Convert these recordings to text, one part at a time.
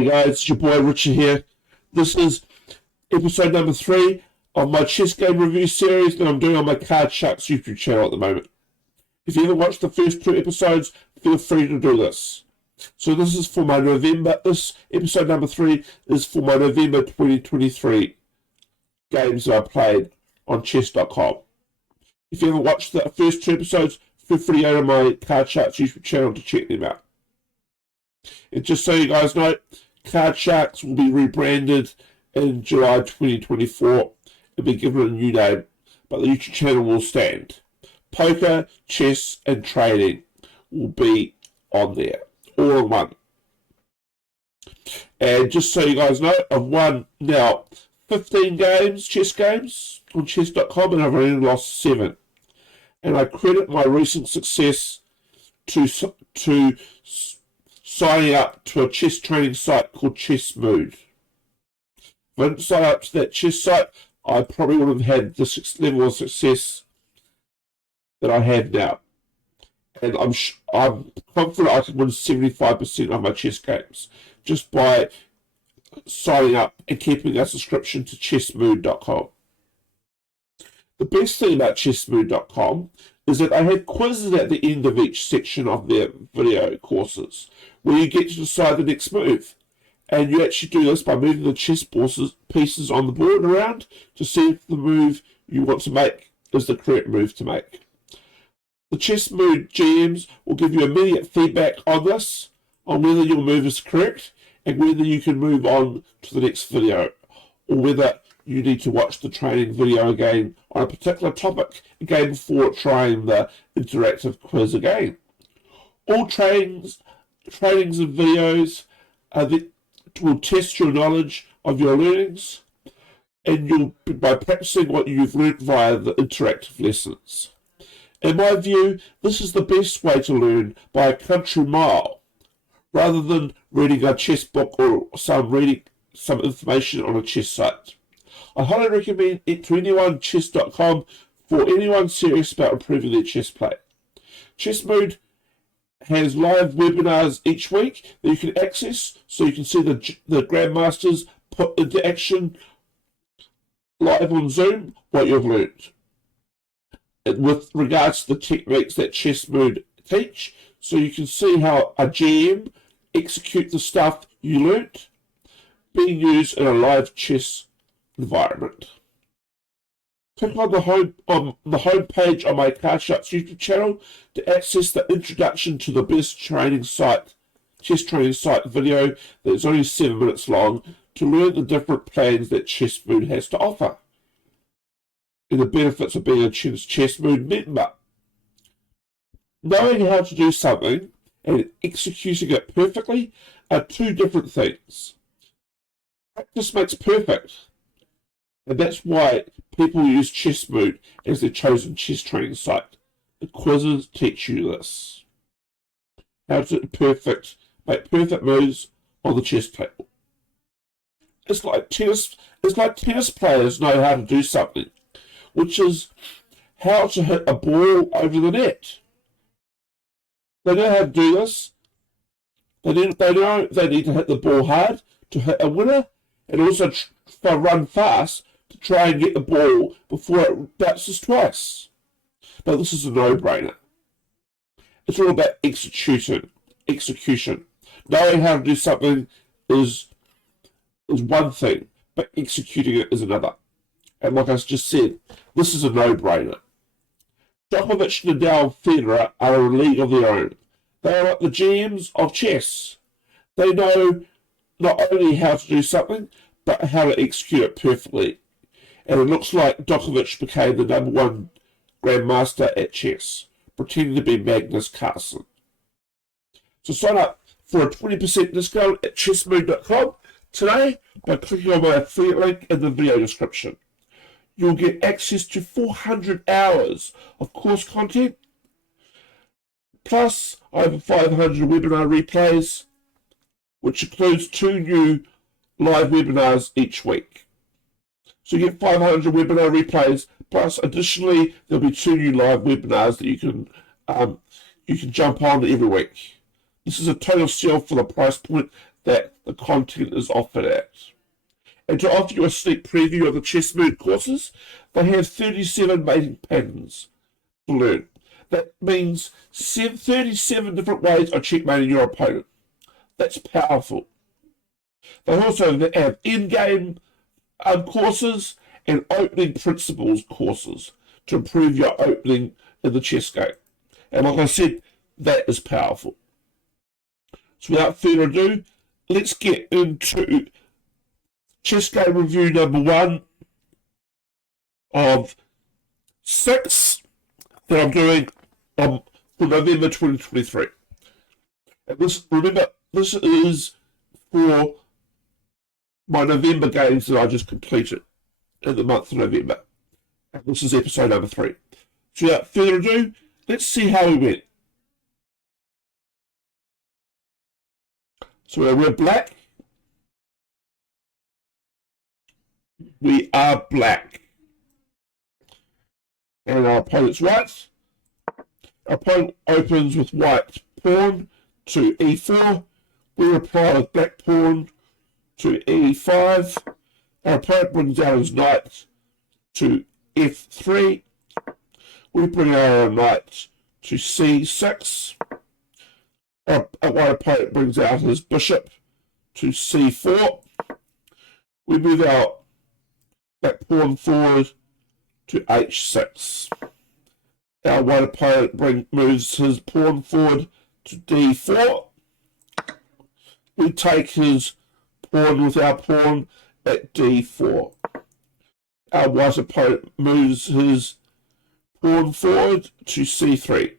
Hey guys, it's your boy Richard here. This is episode number 3 of my chess game review series that I'm doing on my Card Sharks YouTube channel at the moment. If you haven't watched the first 2 episodes, feel free to do this. So this is for my November, this episode number 3 is for my November 2023 games that I played on chess.com. If you haven't watched the first 2 episodes, feel free to go to my Card Sharks YouTube channel to check them out. And just so you guys know, Card Sharks will be rebranded in July 2024 and be given a new name, but the YouTube channel will stand. Poker, chess, and trading will be on there, all in one. And just so you guys know, I've won now 15 games, chess games, on chess.com, and I've only lost 7. And I credit my recent success to signing up to a chess training site called Chess Mood. If I didn't sign up to that chess site, I probably wouldn't have had the level of success that I have now. And I'm confident I can win 75% of my chess games just by signing up and keeping a subscription to chessmood.com. The best thing about chessmood.com is that they have quizzes at the end of each section of their video courses where you get to decide the next move. And you actually do this by moving the chess pieces on the board around to see if the move you want to make is the correct move to make. The Chess Mood GMs will give you immediate feedback on this, on whether your move is correct and whether you can move on to the next video, or whether you need to watch the training video again on a particular topic again before trying the interactive quiz again. All trainings and videos will test your knowledge of your learnings, and by practicing what you've learnt via the interactive lessons. In my view, this is the best way to learn by a country mile, rather than reading a chess book or reading some information on a chess site. I highly recommend it to anyone chess.com for anyone serious about improving their chess play. Chess Mood has live webinars each week that you can access, so you can see the grandmasters put into action live on Zoom what you've learned. With regards to the techniques that Chess Mood teach, so you can see how a GM execute the stuff you learnt being used in a live chess environment. Click on the home page on my Card Sharks YouTube channel to access the introduction to the best chess training site video that is only 7 minutes long to learn the different plans that Chess Mood has to offer and the benefits of being a Chess Mood member. Knowing how to do something and executing it perfectly are 2 different things. Practice makes perfect. And that's why people use Chess Mood as their chosen chess training site. The quizzes teach you this. How to make perfect moves on the chess table. It's like tennis players know how to do something, which is how to hit a ball over the net. They know how to do this. They know they need to hit the ball hard to hit a winner, and also run fast to try and get the ball before it bounces twice. But this is a no-brainer. It's all about execution. Knowing how to do something is one thing, but executing it is another. And like I just said, this is a no-brainer. Djokovic, Nadal, and Federer are a league of their own. They are like the GMs of chess. They know not only how to do something, but how to execute it perfectly. And it looks like Djokovic became the #1 grandmaster at chess, pretending to be Magnus Carlsen. So sign up for a 20% discount at chessmood.com today by clicking on my affiliate link in the video description. You'll get access to 400 hours of course content, plus over 500 webinar replays, which includes 2 new live webinars each week. So you get 500 webinar replays, plus additionally there'll be 2 new live webinars that you can jump on every week. This is a total steal for the price point that the content is offered at. And to offer you a sneak preview of the chess mood courses, they have 37 mating patterns to learn. That means 37 different ways of checkmating your opponent. That's powerful. They also have in-game courses and opening principles courses to improve your opening in the chess game. And like I said, that is powerful. So without further ado, let's get into chess game review number 1 of 6 that I'm doing for November 2023. And remember, this is for my November games that I just completed in the month of November. And this is episode number 3. So without further ado, let's see how we went. So we're black. We are black. And our opponent's white. Our opponent opens with white pawn to e4. We reply with black pawn to e5. Our opponent brings out his knight to f3. We bring our knight to c6. Our white opponent brings out his bishop to c4. We move our black pawn forward to h6. Our white opponent moves his pawn forward to d4. We take his pawn with our pawn at d4. Our white opponent moves his pawn forward to c3.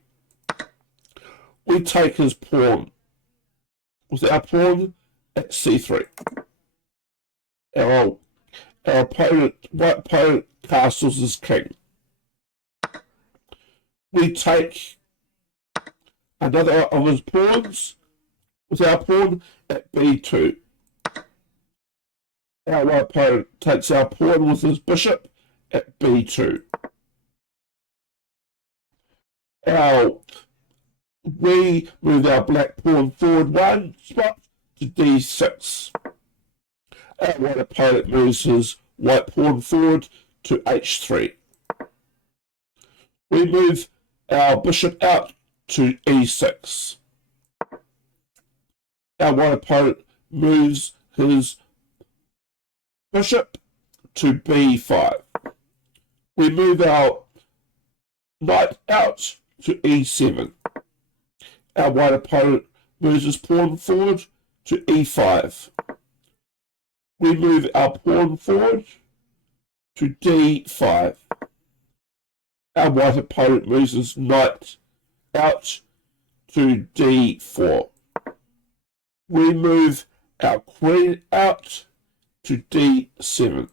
We take his pawn with our pawn at c3. Our white opponent castles his king. We take another of his pawns with our pawn at b2. Our white opponent takes our pawn with his bishop at b2. We move our black pawn forward 1 spot to d6. Our white opponent moves his white pawn forward to h3. We move our bishop out to e6. Our white opponent moves his bishop to b5. We move our knight out to e7. Our white opponent moves his pawn forward to e5. We move our pawn forward to d5. Our white opponent moves his knight out to d4. We move our queen out to d7.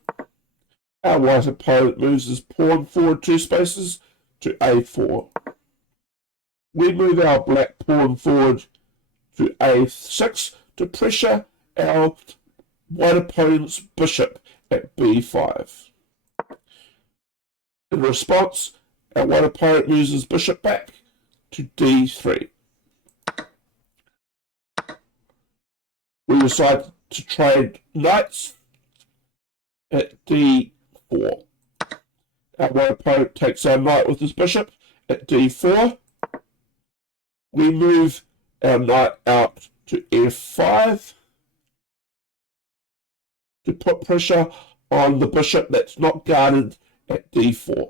Our white opponent moves his pawn forward 2 spaces to a4. We move our black pawn forward to a6 to pressure our white opponent's bishop at b5. In response, our white opponent moves his bishop back to d3. We decide to trade knights at d4. Our white opponent takes our knight with his bishop at d4. We move our knight out to f5 to put pressure on the bishop that's not guarded at d4.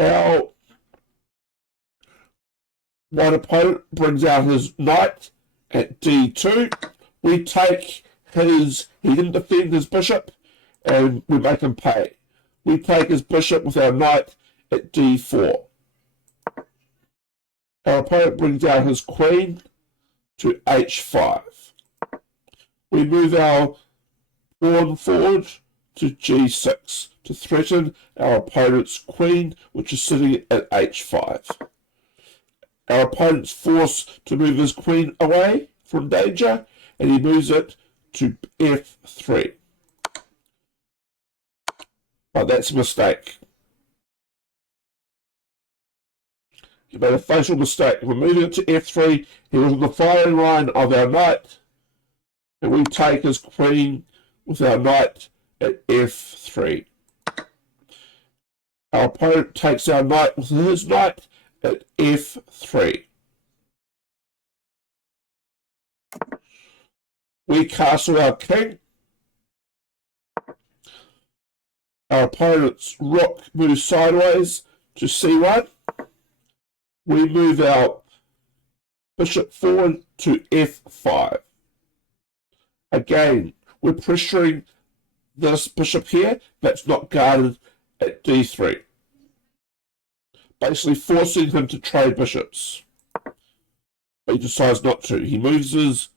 Our white opponent brings out his knight at d2. We take he didn't defend his bishop, and we make him pay. We take his bishop with our knight at d4. Our opponent brings out his queen to h5. We move our pawn forward to g6 to threaten our opponent's queen, which is sitting at h5. Our opponent's forced to move his queen away from danger, and he moves it to f3. But that's a mistake. He made a fatal mistake. We're moving it to f3. He was on the firing line of our knight, and we take his queen with our knight at f3. Our opponent takes our knight with his knight at f3. We castle our king. Our opponent's rook moves sideways to c1. We move our bishop forward to f5. Again, we're pressuring this bishop here that's not guarded at d3. Basically forcing him to trade bishops. But he decides not to. He moves his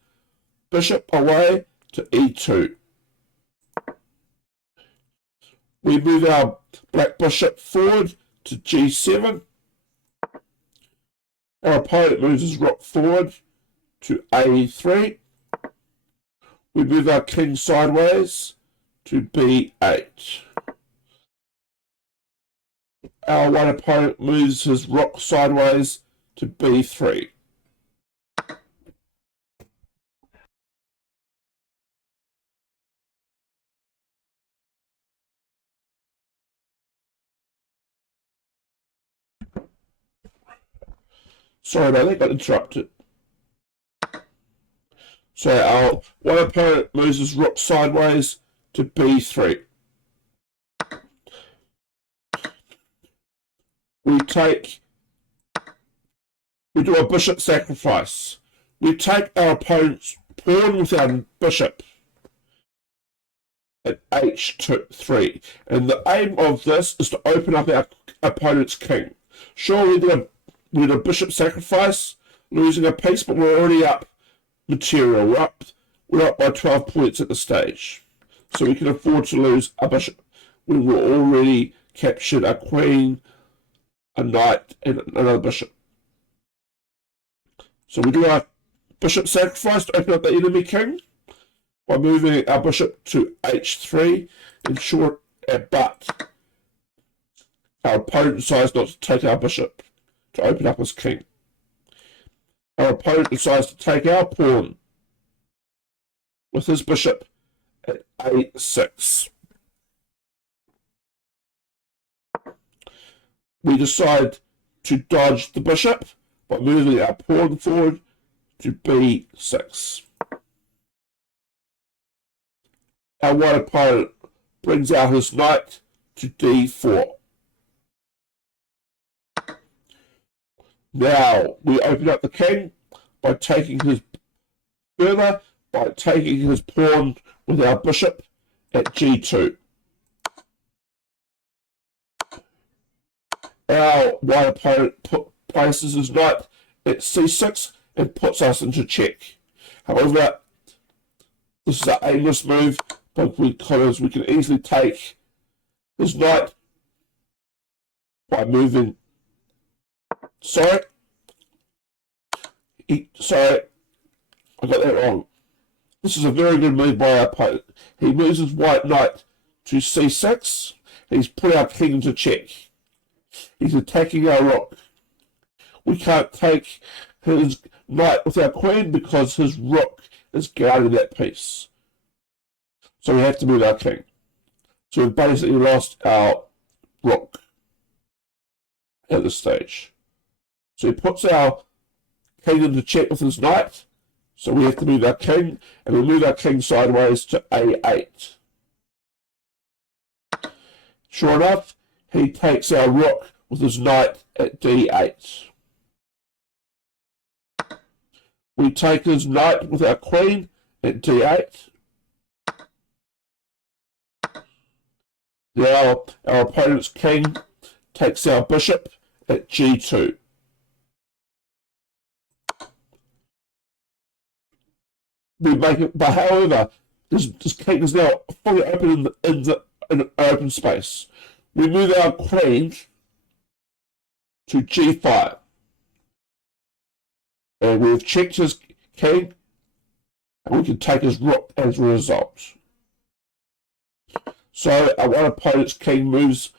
bishop away to e2. We move our black bishop forward to g7. Our opponent moves his rook forward to a3. We move our king sideways to b8. Our white opponent moves his rook sideways to b3. Sorry about that, got interrupted. So our white opponent moves his rook sideways to b3. We do a bishop sacrifice. We take our opponent's pawn with our bishop at h3. And the aim of this is to open up our opponent's king. Sure, we did a bishop sacrifice, losing a piece, but we're already up material. We're up by 12 points at the stage. So we can afford to lose a bishop. We were already captured a queen, a knight, and another bishop. So we do our bishop sacrifice to open up the enemy king by moving our bishop to h3, but our opponent decides not to take our bishop to open up his king. Our opponent decides to take our pawn with his bishop at a6. We decide to dodge the bishop by moving our pawn forward to b6. Our white opponent brings out his knight to d4. Now we open up the king by taking his pawn with our bishop at g2. Our white opponent places his knight at c6 and puts us into check. However, this is an aimless move because we can easily take his knight by moving. Sorry, I got that wrong. This is a very good move by our opponent. He moves his white knight to c6. He's put our king into check. He's attacking our rook. We can't take his knight with our queen because his rook is guarding that piece. So we have to move our king. So we've basically lost our rook at this stage. So he puts our king into check with his knight. So we have to move our king, and we move our king sideways to a8. Sure enough, he takes our rook with his knight at d8. We take his knight with our queen at d8. Now our opponent's king takes our bishop at g2. We make it, but however, this king is now fully open in an open space. We move our queen to g5. And we've checked his king, and we can take his rook as a result. So our one opponent's king moves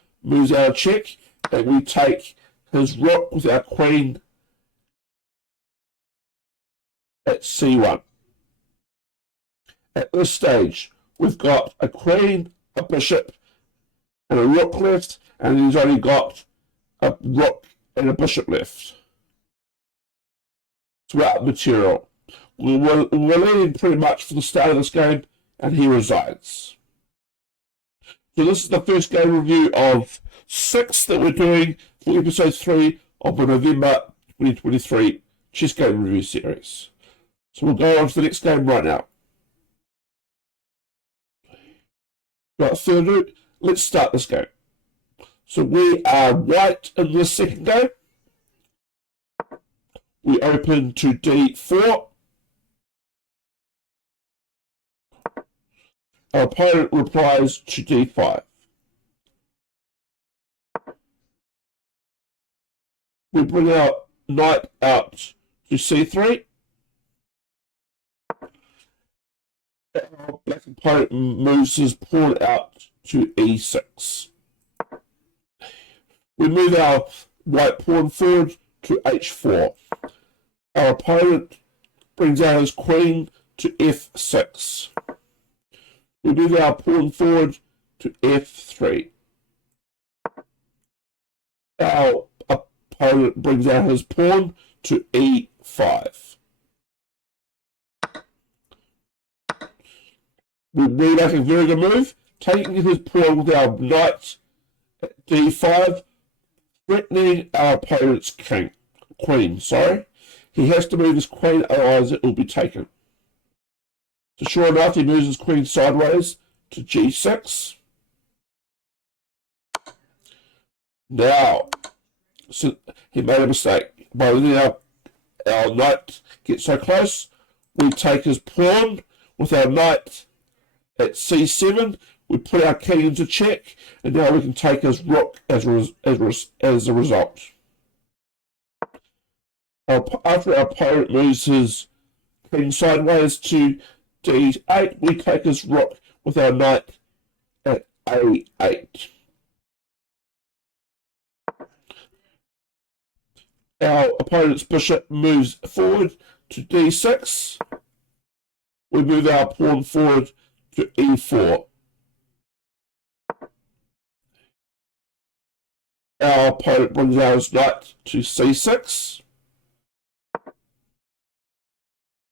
out of check, and we take his rook with our queen at c1. At this stage, we've got a queen, a bishop, and a rook left, and he's only got a rook and a bishop left. Throughout material. We're leading pretty much for the start of this game, and he resigns. So this is the first game review of 6 that we're doing for episode 3 of the November 2023 chess game review series. So we'll go on to the next game right now. Right, third, let's start this game. So we are white in the second game. We open to d4. Our opponent replies to d5. We bring our knight out to c3. Our black opponent moves his pawn out to e6. We move our white pawn forward to h4. Our opponent brings out his queen to f6. We move our pawn forward to f3. Our opponent brings out his pawn to e5. We make a very good move, taking his pawn with our knight at d5, threatening our opponent's queen. He has to move his queen, otherwise it will be taken. So sure enough, he moves his queen sideways to g6. Now, so he made a mistake. By letting our knight get so close, we take his pawn with our knight at c7. We put our king into check, and now we can take his rook as a result. After our opponent moves his king sideways to d8, we take his rook with our knight at a8. Our opponent's bishop moves forward to d6. We move our pawn forward to e4. Our opponent brings out his knight to c6.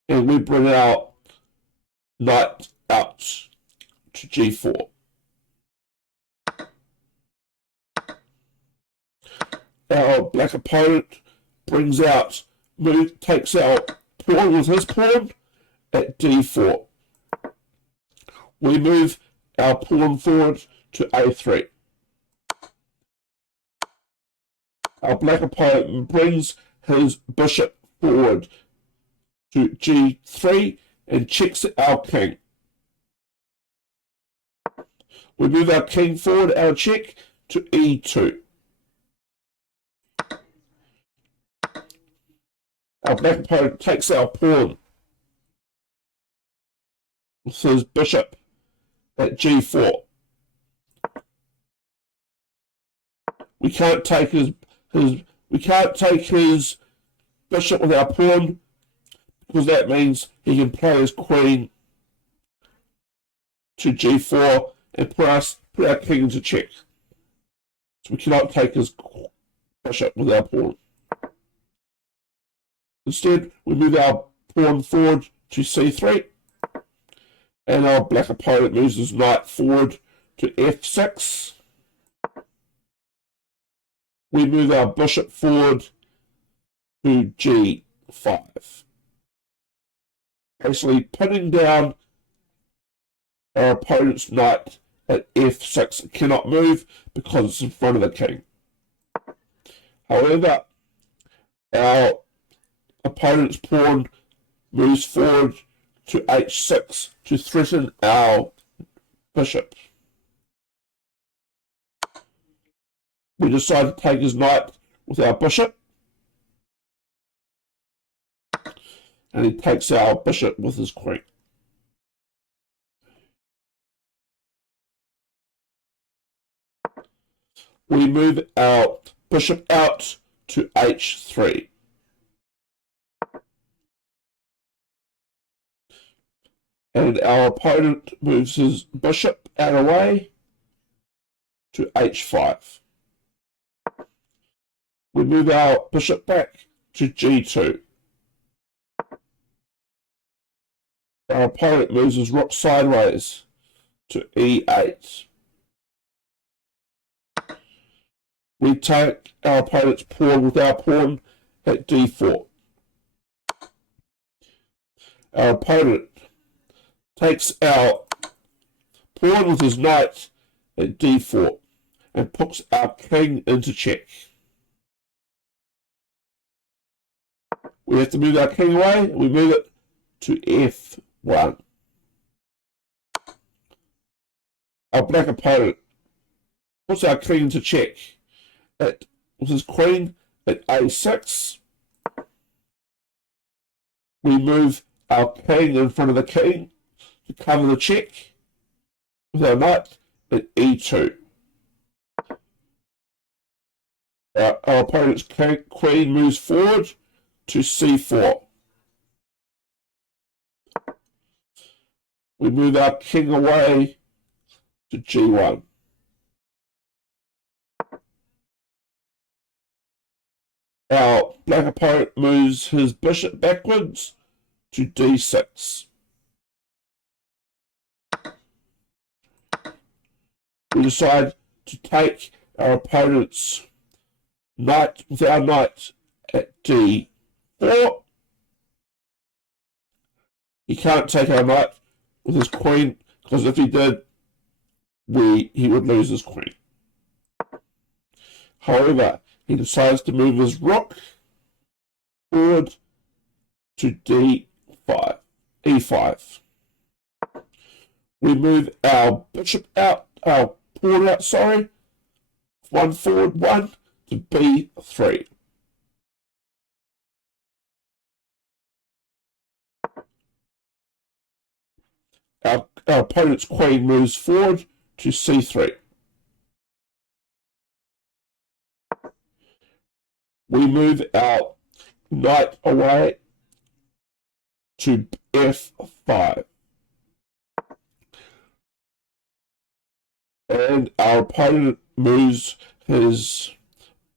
And we bring our knight out to g4. Our black opponent takes our pawn with his pawn at d4. We move our pawn forward to a3. Our black opponent brings his bishop forward to g3 and checks our king. We move our king forward, our check, to e2. Our black opponent takes our pawn with his bishop at g4. We can't take his bishop with our pawn, because that means he can play his queen to g4 and put our king into check. So we cannot take his bishop with our pawn. Instead, we move our pawn forward to c3, and our black opponent moves his knight forward to f6. We move our bishop forward to g5. Basically pinning down our opponent's knight at f6. It cannot move because it's in front of the king. However, our opponent's pawn moves forward to h6 to threaten our bishop. We decide to take his knight with our bishop, and he takes our bishop with his queen. We move our bishop out to h3. And our opponent moves his bishop out of the way to h5. We move our bishop back to g2. Our opponent moves his rook sideways to e8. We take our opponent's pawn with our pawn at d4. Our opponent takes our pawn with his knight at d4 and puts our king into check. We have to move our king away. We move it to f1. Our black opponent puts our king into check with his queen at a6. We move our king in front of the king to cover the check with our knight at e2. Our opponent's queen moves forward to c4. We move our king away to g1. Our black opponent moves his bishop backwards to d6. We decide to take our opponent's knight with our knight at d4. He can't take our knight with his queen, because if he did, he would lose his queen. However, he decides to move his rook forward to d5, e5. We move our bishop out, our pawn out, sorry, one forward, one to b3. Our opponent's queen moves forward to c3. We move our knight away to f5. And our opponent moves his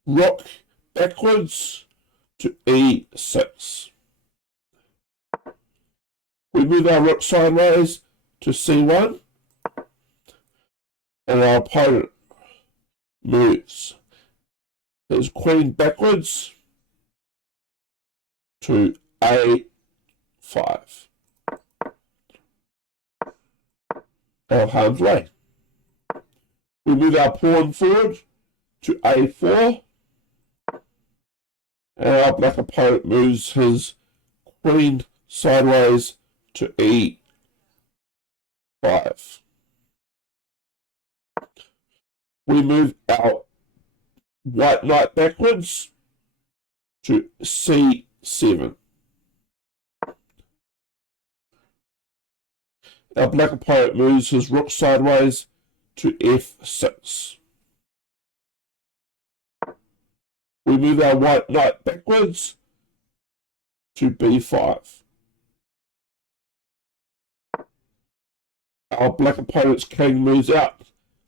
rook backwards to e6. We move our rook sideways to c1. And our opponent moves his queen backwards to a5. Our harm's way. We move our pawn forward to a4. And our black opponent moves his queen sideways to e5. We move our white knight backwards to c7. Our black opponent moves his rook sideways to f6. We move our white knight backwards to b5. Our black opponent's king moves out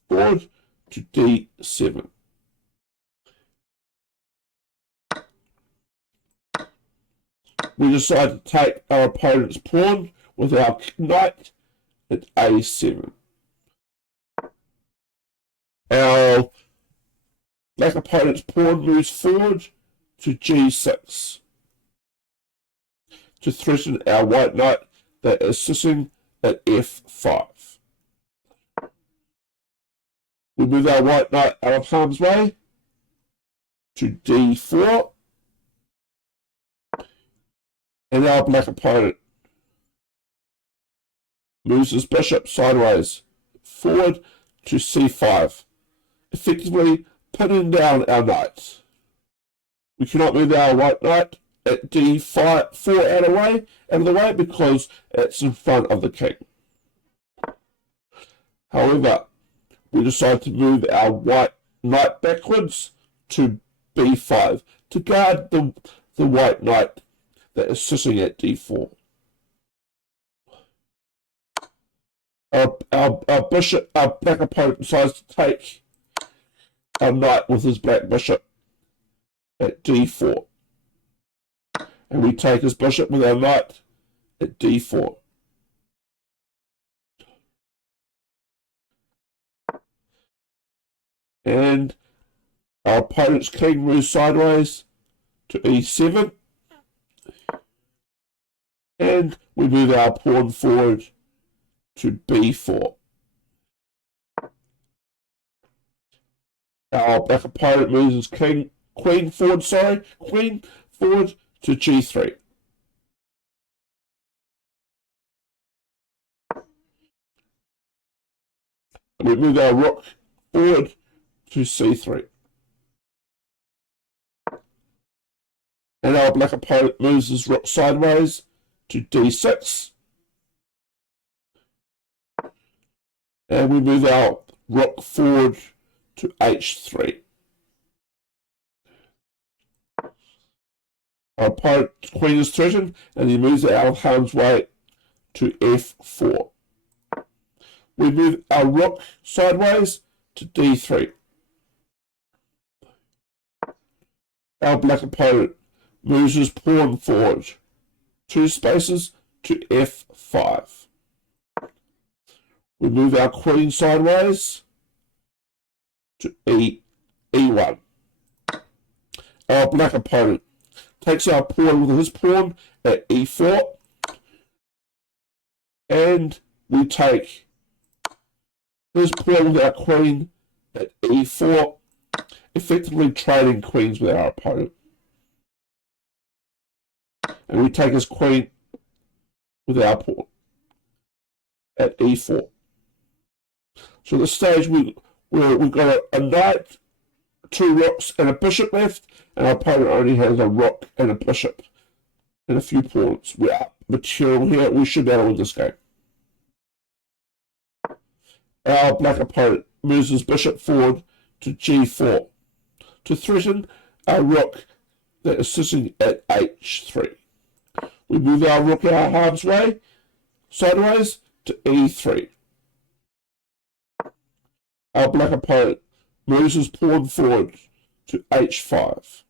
forward to d7. We decide to take our opponent's pawn with our knight at a7. Our black opponent's pawn moves forward to g6 to threaten our white knight that is sitting at f5. We move our white knight out of harm's way to d4. And our black opponent moves his bishop sideways forward to c5, effectively pinning down our knight. We cannot move our white knight at d4 out of the way because it's in front of the king. However, we decide to move our white knight backwards to b5, to guard the white knight that is sitting at d4. Our bishop, our black opponent decides to take our knight with his black bishop at d4. And we take his bishop with our knight at d4. And our opponent's king moves sideways to e7. And we move our pawn forward to b4. Our black opponent moves his queen forward to g3. And we move our rook forward to c3. And our black opponent moves his rook sideways to d6. And we move our rook forward to h3. Our opponent's queen is threatened, and he moves it out of harm's way to f4. We move our rook sideways to d3. Our black opponent moves his pawn forward 2 spaces to f5. We move our queen sideways to e1. Our black opponent takes our pawn with his pawn at e4, and we take his pawn with our queen at e4, effectively trading queens with our opponent. And we take his queen with our pawn at e4. So at this stage we've got a knight, 2 rooks and a bishop left, and our opponent only has a rook and a bishop and a few pawns. We're up material here. We should be able to win this game. Our black opponent moves his bishop forward to g4 to threaten our rook that is sitting at h3. We move our rook out of harm's way sideways to e3. Our black opponent moves his pawn forward to h5.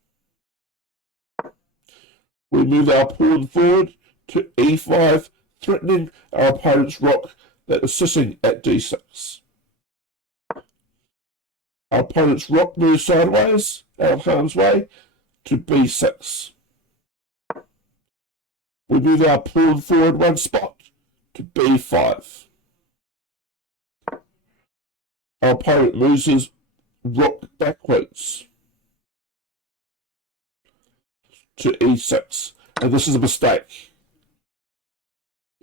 We move our pawn forward to e5, threatening our opponent's rook that is sitting at d6. Our opponent's rook moves sideways out of harm's way to b6. We move our pawn forward 1 spot to b5. Our opponent moves his rook backwards to e6, and this is a mistake.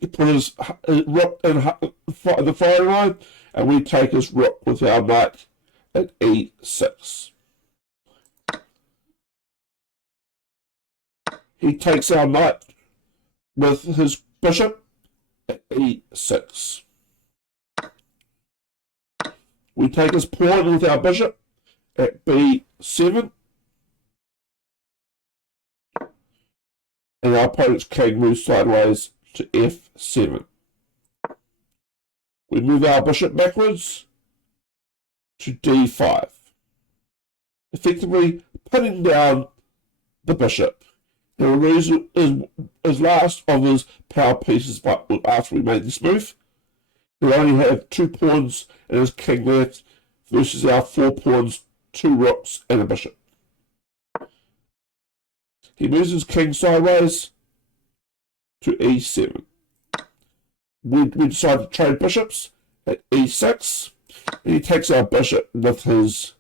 He put his rook in the firing line, and we take his rook with our knight at e6. He takes our knight with his bishop at e6. We take his pawn with our bishop at b7. And our opponent's king moves sideways to f7. We move our bishop backwards to d5, effectively pinning down the bishop. He will lose his last of his power pieces after we made this move. He'll only have 2 pawns and his king left versus our 4 pawns, 2 rooks and a bishop. He moves his king sideways to e7. We decide to trade bishops at e6, and he takes our bishop with his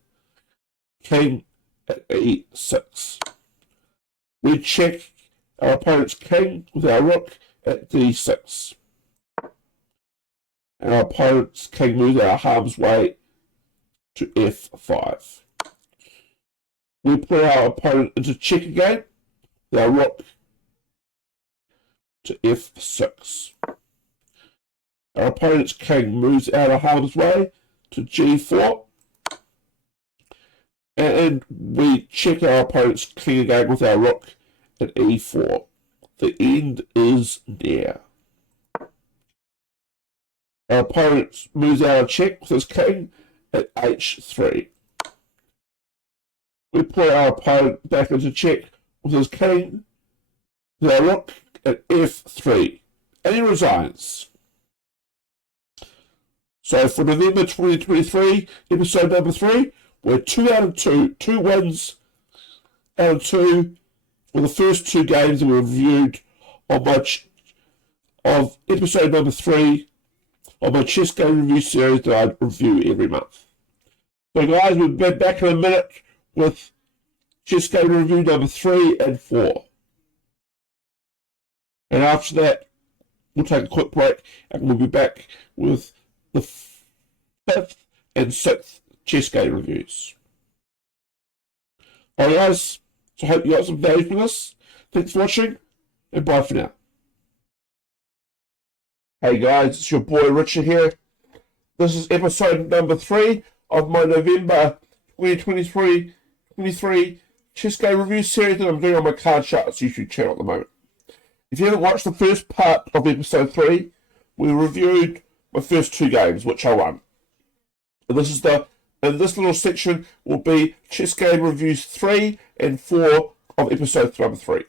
king at e6. We check our opponent's king with our rook at d6. And our opponent's king moves out of harm's way to f5. We put our opponent into check again with our rook to f6. Our opponent's king moves out of harm's way to g4. And we check our opponent's king again with our rook at e4. The end is near. Our opponent moves out of check with his king at h3. We put our opponent back into check with his king, with our rook at f3. And he resigns. So for November 2023, episode number 3, we're 2 out of 2. 2 wins out of 2 for the first 2 games that we reviewed of episode number 3 of my chess game review series that I review every month. So guys, we'll be back in a minute with chess game review number 3 and 4. And after that, we'll take a quick break and we'll be back with the 5th and 6th chess game reviews. Alright guys, so I hope you got some value from this. Thanks for watching, and bye for now. Hey guys, it's your boy Richard here. This is episode number 3 of my November 2023 chess game review series that I'm doing on my Card Sharks YouTube channel at the moment. If you haven't watched the first part of episode 3, we reviewed my first 2 games, which I won. And this little section will be chess game reviews 3 and 4 of episode number 3.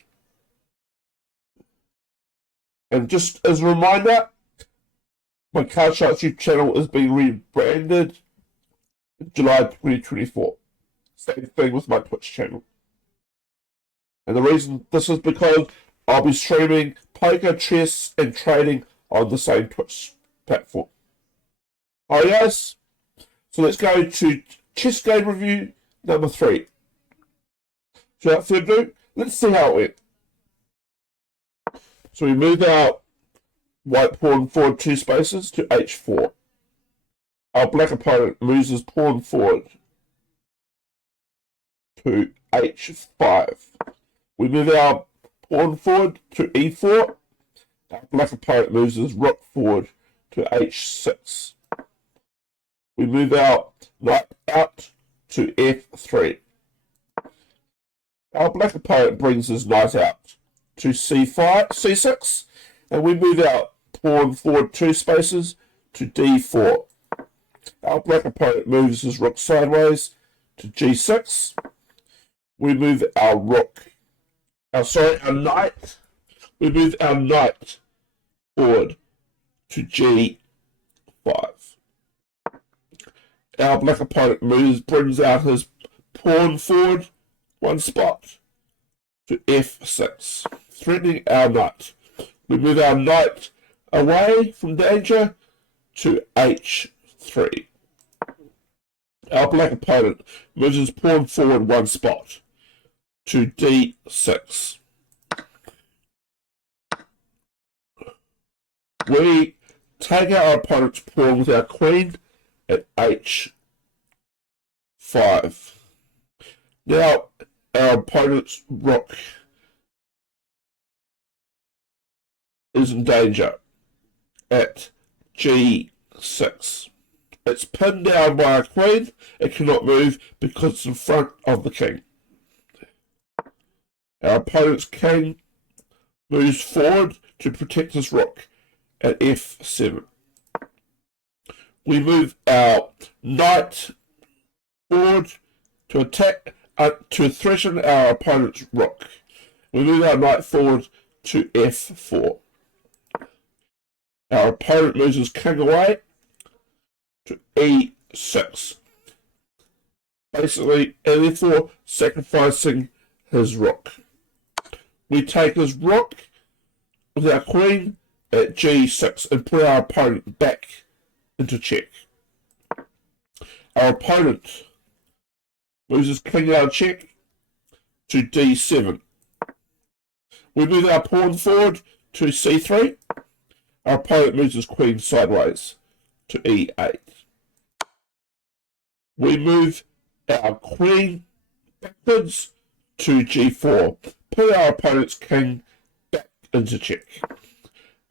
And just as a reminder, my Card Sharks YouTube channel is being rebranded in July 2024. Same thing with my Twitch channel. And the reason this is because I'll be streaming poker, chess, and trading on the same Twitch platform. Alright guys, so let's go to chess game review number 3. So without further ado, let's see how it went. So we move our white pawn forward 2 spaces to h4. Our black opponent moves his pawn forward to h5. We move our pawn forward to e4. Our black opponent moves his rook forward to h6. We move our knight out to f3. Our black opponent brings his knight out to c6, and we move our pawn forward 2 spaces to d4. Our black opponent moves his rook sideways to g6. We move our knight. We move our knight forward to g5. Our black opponent brings out his pawn forward 1 spot to f6, threatening our knight. We move our knight away from danger to h3. Our black opponent moves his pawn forward 1 spot to d6. We take our opponent's pawn with our queen at h5. Now, our opponent's rook is in danger at g6. It's pinned down by our queen. It cannot move because it's in front of the king. Our opponent's king moves forward to protect his rook at f7. We move our knight forward to attack, to threaten our opponent's rook. We move our knight forward to f4. Our opponent moves his king away to e6. Basically, and therefore sacrificing his rook. We take his rook with our queen at g6 and put our opponent back into check. Our opponent moves his king out of check to d7. We move our pawn forward to c3. Our opponent moves his queen sideways to e8. We move our queen backwards to g4. Put our opponent's king back into check.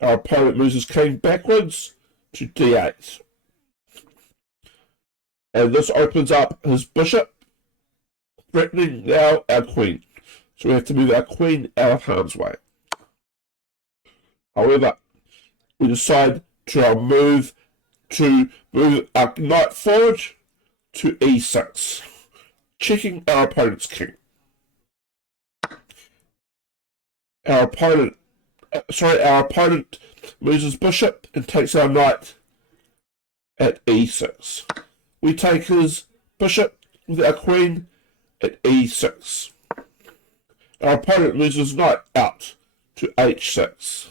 Our opponent moves his king backwards to d8. And this opens up his bishop threatening now our queen. So we have to move our queen out of harm's way. However, we decide to move our knight forward to e6, checking our opponent's king. Our opponent moves his bishop and takes our knight at e6. We take his bishop with our queen at e6. Our opponent moves his knight out to h6.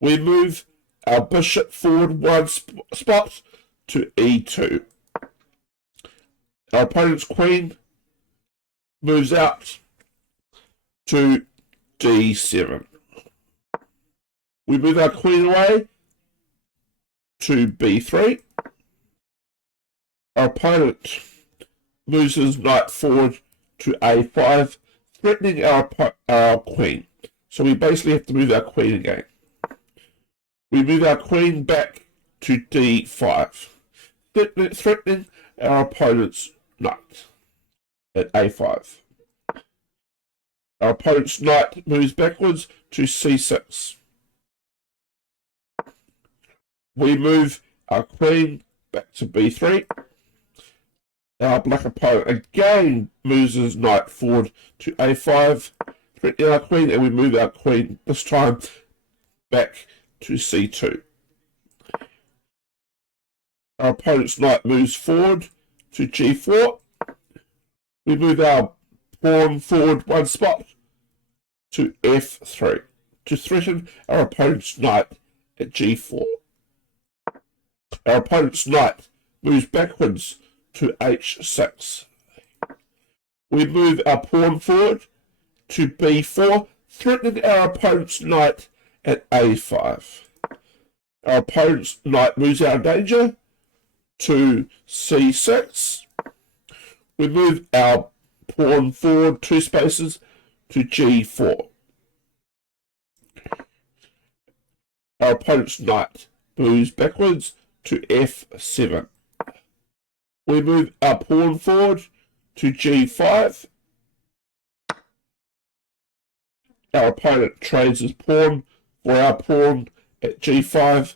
We move our bishop forward one spot to e2. Our opponent's queen moves out to d7. We move our queen away to b3. Our opponent moves his knight forward to a5, threatening our queen. So we basically have to move our queen again. We move our queen back to d5, threatening our opponent's knight at a5. Our opponent's knight moves backwards to c6. We move our queen back to b3. Our black opponent again moves his knight forward to a5, threatening our queen, and we move our queen this time back to c2. Our opponent's knight moves forward to g4. We move our pawn forward one spot to f3 to threaten our opponent's knight at g4. Our opponent's knight moves backwards to h6. We move our pawn forward to b4, threatening our opponent's knight at a5. Our opponent's knight moves out of danger to c6. We move our pawn forward two spaces to g4. Our opponent's knight moves backwards to f7. We move our pawn forward to g5. Our opponent trades his pawn for our pawn at g5,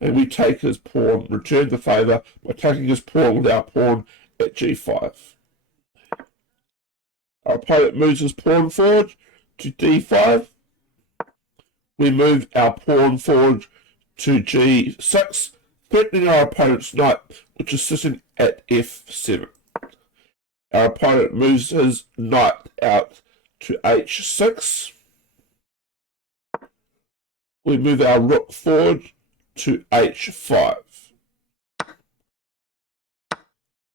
and we take his pawn, return the favour by taking his pawn with our pawn at g5. Our opponent moves his pawn forward to d5. We move our pawn forward to g6, threatening our opponent's knight, which is sitting at f7. Our opponent moves his knight out to h6. We move our rook forward to h5.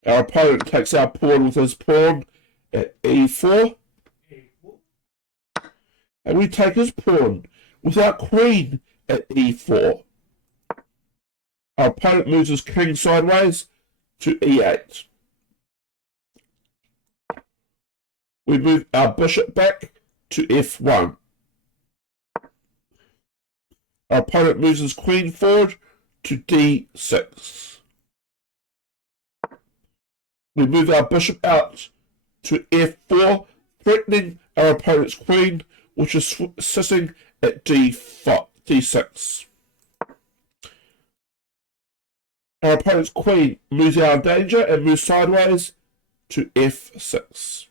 Our opponent takes our pawn with his pawn at e4. And we take his pawn with our queen at e4. Our opponent moves his king sideways to e8. We move our bishop back to f1. Our opponent moves his queen forward to d6. We move our bishop out to f4, threatening our opponent's queen, which is sitting at d6. Our opponent's queen moves out of danger and moves sideways to f6.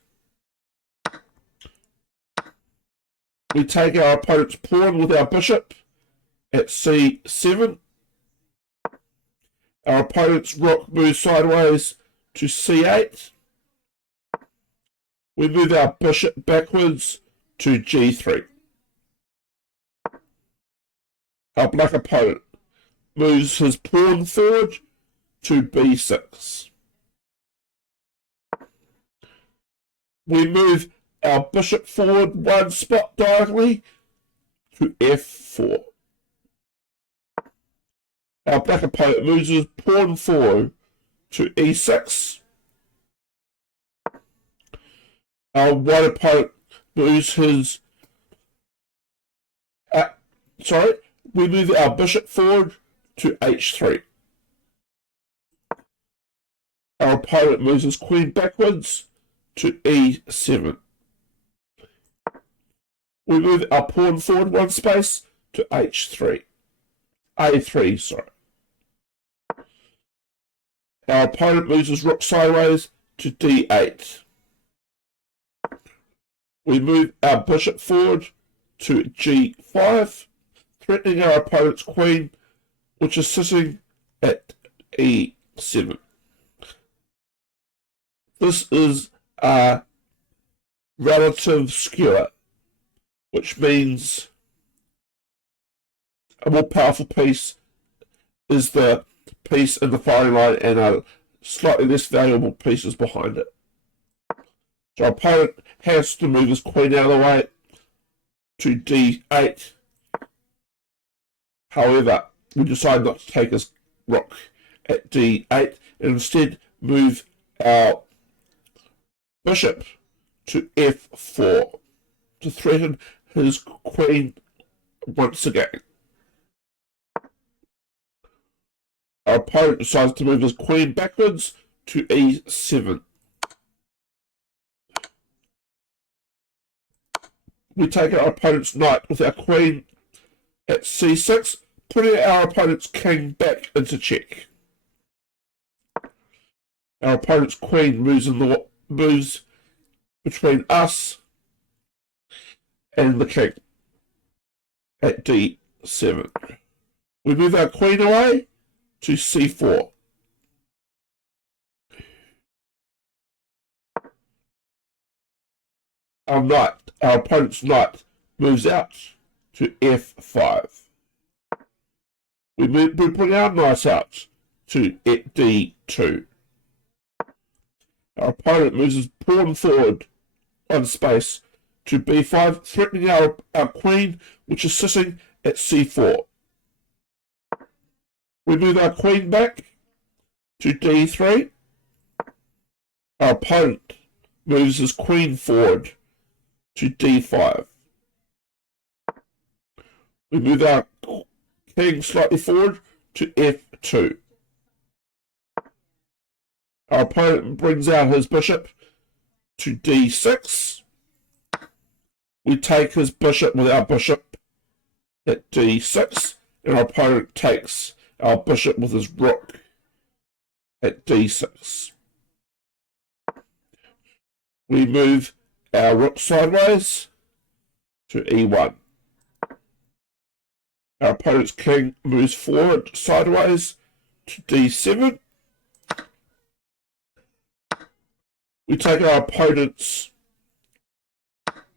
We take our opponent's pawn with our bishop at c7. Our opponent's rook moves sideways to c8. We move our bishop backwards to g3. Our black opponent moves his pawn forward to b6. We move our bishop forward one spot diagonally to f4. Our black opponent moves his pawn forward to e6. Our white opponent moves his... we move our bishop forward to h3. Our opponent moves his queen backwards to e7. We move our pawn forward one space to h3. a3, sorry. Our opponent moves his rook sideways to d8. We move our bishop forward to g5, threatening our opponent's queen, which is sitting at e7. This is a relative skewer, which means a more powerful piece is the piece in the firing line and a slightly less valuable pieces behind it. So our opponent has to move his queen out of the way to d8. However, we decide not to take his rook at d8 and instead move our bishop to f4 to threaten his queen once again. Our opponent decides to move his queen backwards to e7. We take our opponent's knight with our queen at c6, putting our opponent's king back into check. Our opponent's queen moves between us and the king at d7. We move our queen away to c4. Our opponent's knight moves out to f5. We bring our knight out to d2. Our opponent moves his pawn forward on space to b5, threatening our queen, which is sitting at c4. We move our queen back to d3. Our opponent moves his queen forward to d5. We move our king slightly forward to f2. Our opponent brings out his bishop to d6. We take his bishop with our bishop at d6, and our opponent takes our bishop with his rook at d6. We move our rook sideways to e1. Our opponent's king moves forward sideways to d7. We take our opponent's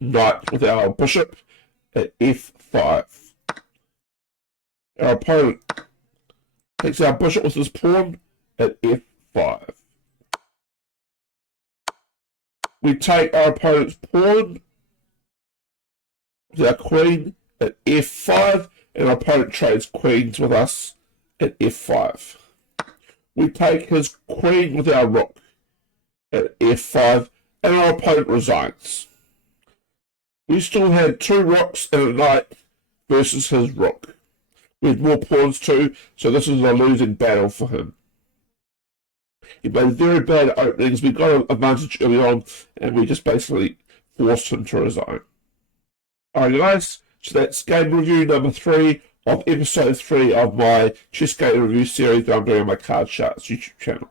knight with our bishop at f5. Our opponent takes our bishop with his pawn at f5. We take our opponent's pawn with our queen at f5, and our opponent trades queens with us at f5. We take his queen with our rook at f5, and our opponent resigns. We still had two rooks and a knight versus his rook. We had more pawns too, so this is a losing battle for him. He made very bad openings. We got an advantage early on, and we just basically forced him to resign. Alright guys, so that's game review number 3 of episode 3 of my chess game review series that I'm doing on my Card Charts YouTube channel.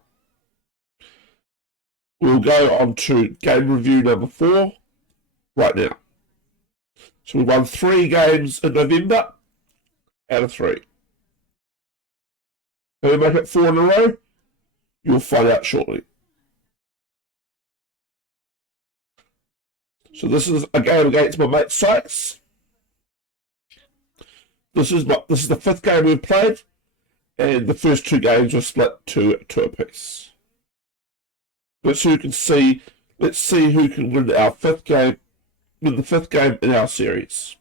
We'll go on to game review number 4 right now. So we won 3 games in November out of 3. Can we make it 4 in a row? You'll find out shortly. So this is a game against my mate Sykes. This is the 5th game we've played, and the first 2 games were split 2 apiece. Let's see who can win our 5th game, win the 5th game in our series.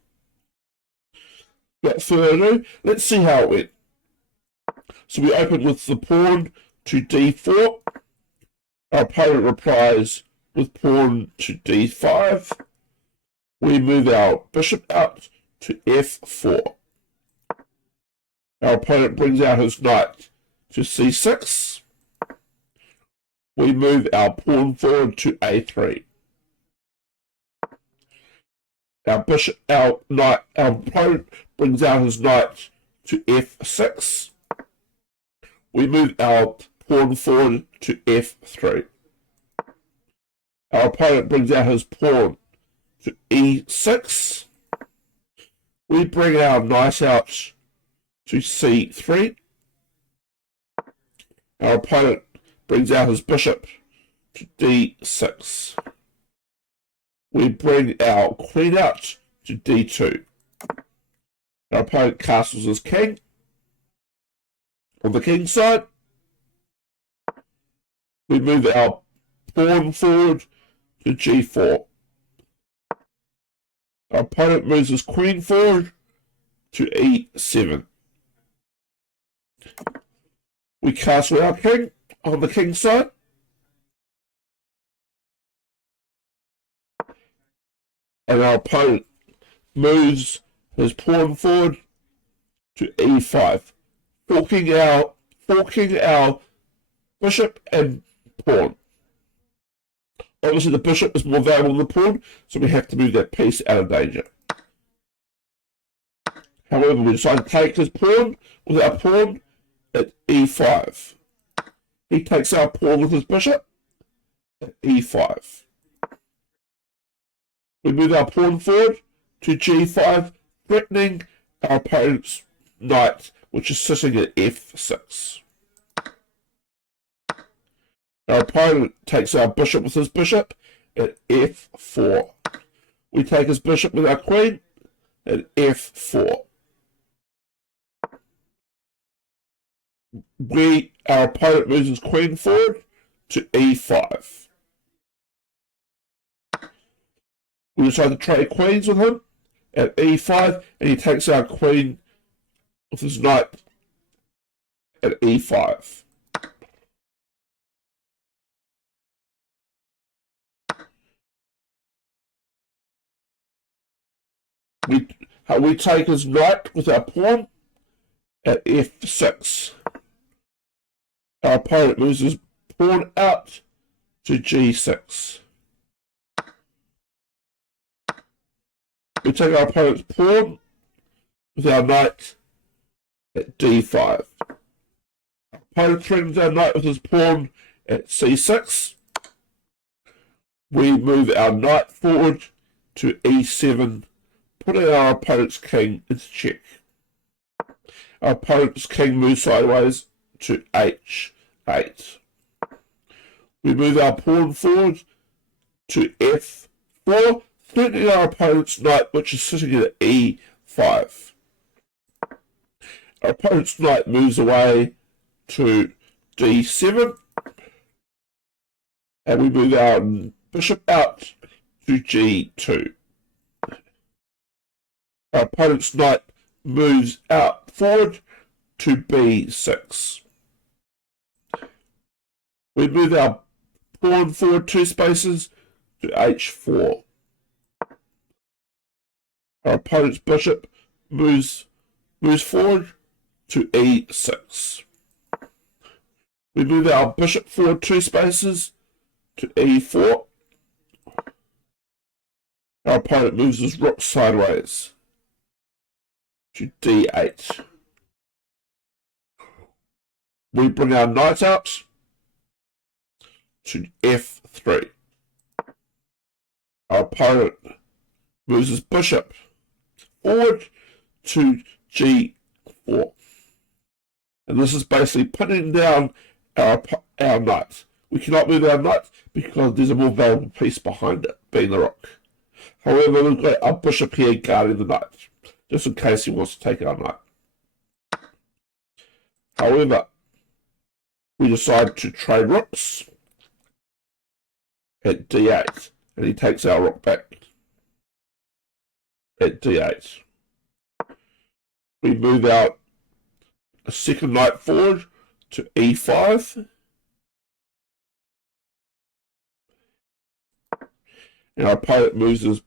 Without further ado, let's see how it went. So we open with the pawn to d4. Our opponent replies with pawn to d5. We move our bishop out to f4. Our opponent brings out his knight to c6. We move our pawn forward to a3. Our opponent brings out his knight to f6. We move our pawn forward to f3. Our opponent brings out his pawn to e6. We bring our knight out to c3. Our opponent brings out his bishop to d6. We bring our queen out to d2. Our opponent castles his king. On the king side, we move our pawn forward to g4. Our opponent moves his queen forward to e7. We castle our king on the king side. And our opponent moves his pawn forward to e5, forking our bishop and pawn. Obviously, the bishop is more valuable than the pawn, so we have to move that piece out of danger. However, we decide to take his pawn with our pawn at e5. He takes our pawn with his bishop at e5. We move our pawn forward to g5, threatening our opponent's knight, which is sitting at f6. Our opponent takes our bishop with his bishop at f4. We take his bishop with our queen at f4. Our opponent moves his queen forward to e5. We decide to trade queens with him at e5, and he takes our queen with his knight at e5. We take his knight with our pawn at f6. Our opponent moves his pawn out to g6. We take our opponent's pawn with our knight at d5. Our opponent threatens our knight with his pawn at c6. We move our knight forward to e7, putting our opponent's king into check. Our opponent's king moves sideways to h8. We move our pawn forward to f4, threatening our opponent's knight, which is sitting at e5. Our opponent's knight moves away to d7, and we move our bishop out to g2. Our opponent's knight moves out forward to b6. We move our pawn forward 2 spaces to h4. Our opponent's bishop moves forward to e6. We move our bishop forward 2 spaces to e4. Our opponent moves his rook sideways to d8. We bring our knight out to f3. Our opponent moves his bishop forward to g4. And this is basically putting down our knight. We cannot move our knight because there's a more valuable piece behind it, being the rook. However, we've got our bishop here guarding the knight, just in case he wants to take our knight. However, we decide to trade rooks at d8, and he takes our rook back at d8. We move out a second knight forward to e5. And our opponent moves his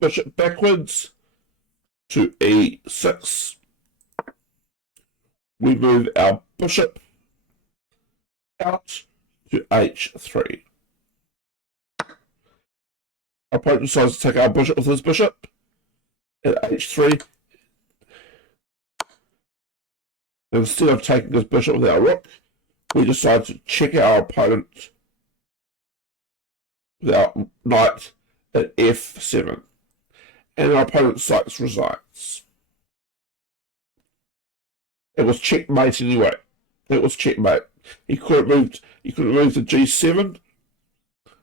bishop backwards to e6. We move our bishop out to h3. Our opponent decides to take our bishop with his bishop at h3. Instead of taking his bishop with our rook, we decide to check our opponent with our knight at f7. And our opponent's site resigns. It was checkmate anyway. It was checkmate. He couldn't move to g7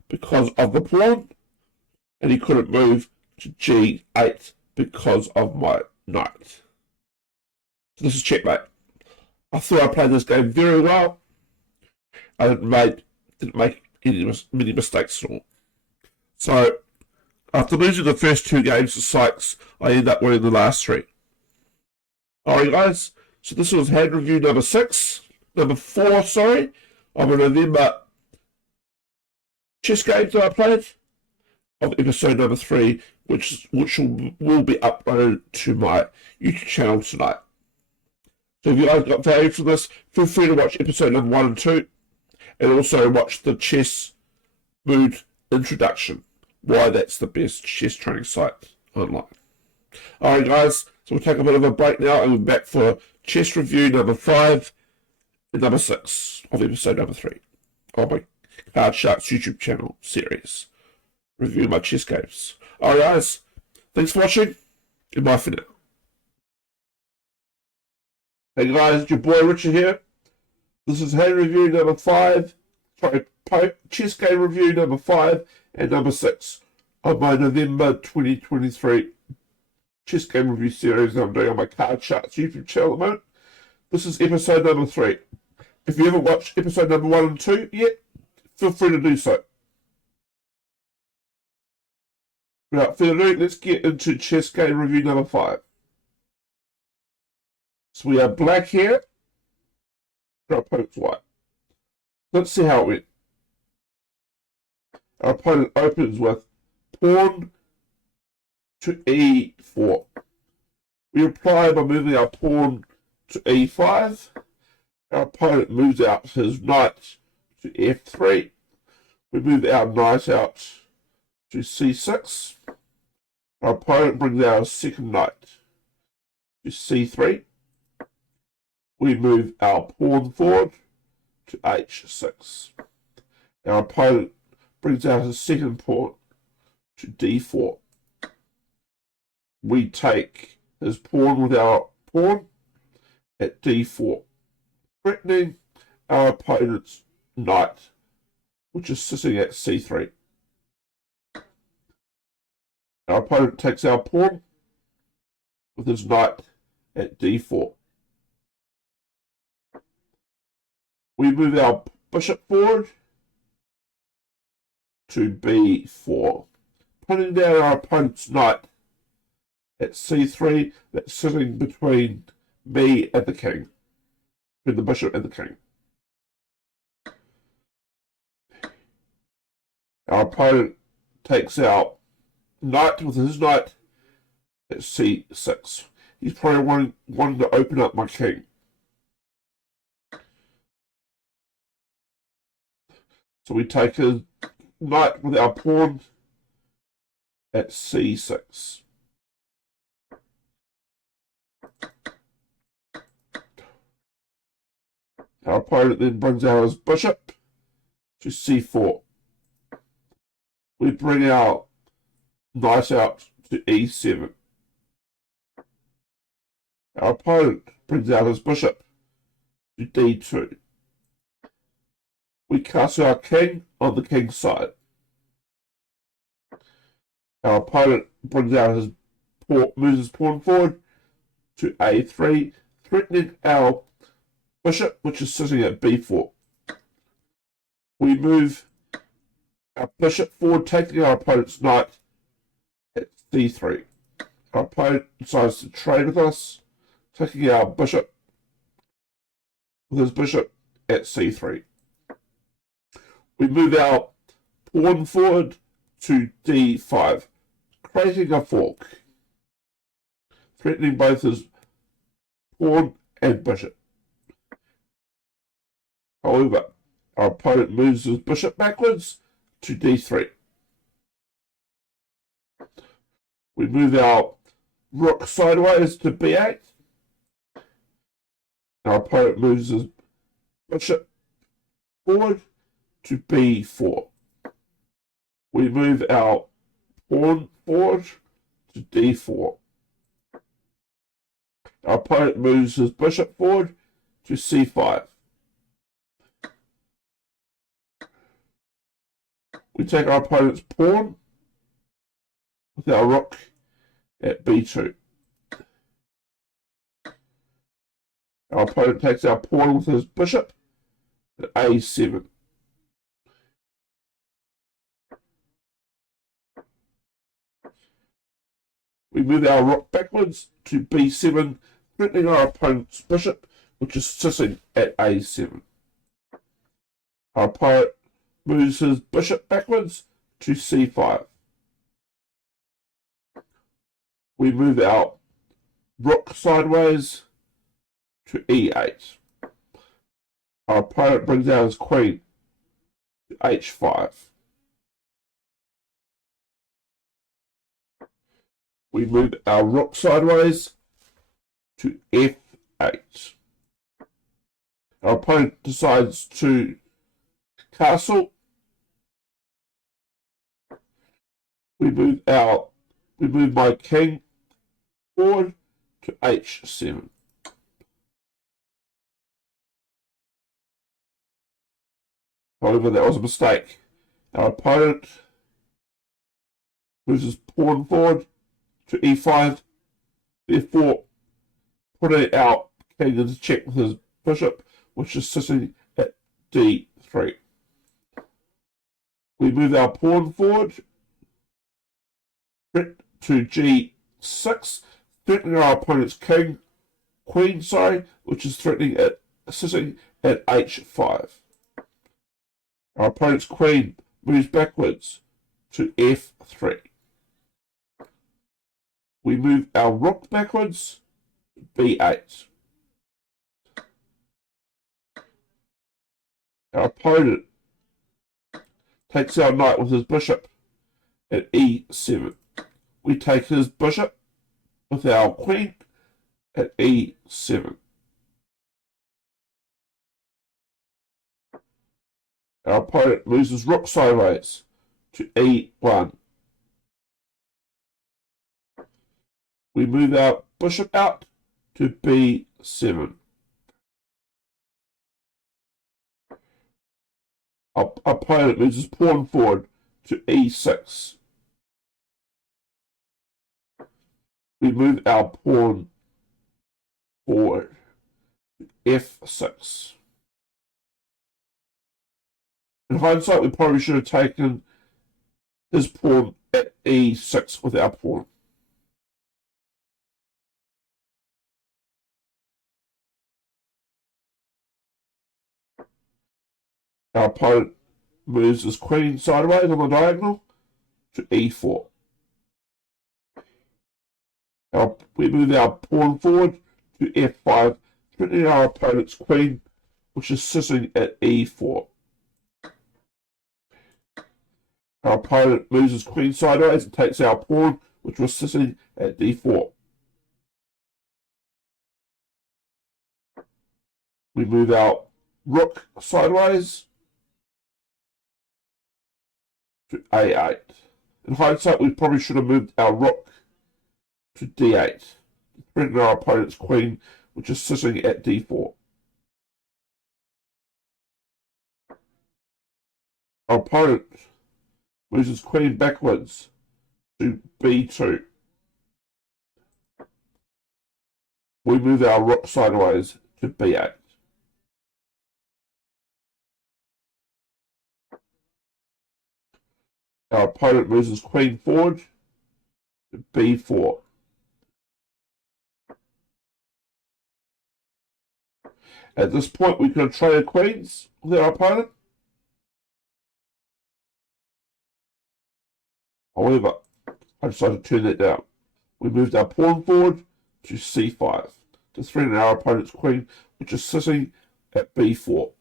because of the pawn, and he couldn't move to g8 because of my knight. So this is checkmate. I thought I played this game very well. I didn't make many mistakes at all. So after losing the first 2 games to Sykes, I ended up winning the last 3. Alright guys, so this was hand review number 4, of a November chess games that I played, of episode number 3, which will be uploaded to my YouTube channel tonight. So if you guys got value from this, feel free to watch episode number 1 and 2, and also watch the chess mood introduction, why that's the best chess training site online. Alright guys, so we'll take a bit of a break now, and we're back for chess review number 5 and number 6 of episode number 3 of my Card Sharks YouTube channel series, review my chess games. Alright guys, thanks for watching, and bye for now. Hey guys, it's your boy Richard here. This is hand review number 5, chess game review number 5 and number 6 of my November 2023 chess game review series that I'm doing on my Card Sharks YouTube channel at the moment. This is episode number 3. If you haven't watched episode number 1 and 2 yet, feel free to do so. Without further ado, let's get into chess game review number 5. So we have black here, our opponent's white. Let's see how it went. Our opponent opens with pawn to e4. We reply by moving our pawn to e5. Our opponent moves out his knight to f3. We move our knight out to c6. Our opponent brings our second knight to c3. We move our pawn forward to h6. Our opponent brings out his second pawn to d4. We take his pawn with our pawn at d4, threatening our opponent's knight, which is sitting at c3. Our opponent takes our pawn with his knight at d4. We move our bishop forward to b4, putting down our opponent's knight at c3, that's sitting between me and the king, between the bishop and the king. Our opponent takes our knight with his knight at c6. He's probably wanting to open up my king. So we take his knight with our pawn at c6. Our opponent then brings out his bishop to c4. We bring our knight out to e7. Our opponent brings out his bishop to d2. We cast our king on the king's side. Our opponent brings out his pawn, moves his pawn forward to a3, threatening our bishop, which is sitting at b4. We move our bishop forward, taking our opponent's knight at c3. Our opponent decides to trade with us, taking our bishop with his bishop at c3. We move our pawn forward to d5, creating a fork, threatening both his pawn and bishop. However, Our opponent moves his bishop backwards to d3. We move our rook sideways to b8. Our opponent moves his bishop forward to b4. We move our pawn forward to d4. Our opponent moves his bishop forward to c5. We take our opponent's pawn with our rook at b2. Our opponent takes our pawn with his bishop at a7. We move our rook backwards to b7, threatening our opponent's bishop, which is sitting at a7. Our opponent moves his bishop backwards to c5. We move our rook sideways to e8. Our opponent brings out his queen to h5. We move our rook sideways to f8. Our opponent decides to castle. We move my king forward to h7. However, that was a mistake. Our opponent moves his pawn forward to e5, therefore putting our king into check with his bishop, which is sitting at d3. We move our pawn forward to g6, threatening our opponent's queen, which is sitting at h5. Our opponent's queen moves backwards to f3. We move our rook backwards to b8. Our opponent takes our knight with his bishop at e7. We take his bishop with our queen at e7. Our opponent moves his rook sideways to e1. We move our bishop out to b7. Our opponent moves his pawn forward to e6. We move our pawn forward to f6. In hindsight, we probably should have taken his pawn at e6 with our pawn. Our opponent moves his queen sideways on the diagonal to e4. We move our pawn forward to f5, threatening our opponent's queen, which is sitting at e4. Our opponent moves his queen sideways and takes our pawn, which was sitting at d4. We move our rook sideways to a8. In hindsight, we probably should have moved our rook to d8, threatening our opponent's queen, which is sitting at d4. Our opponent moves his queen backwards to b2. We move our rook sideways to b8. Our opponent moves his queen forward to b4. At this point, we can trade queens with our opponent. However, I decided to turn that down. We moved our pawn forward to c5 to threaten our opponent's queen, which is sitting at b4.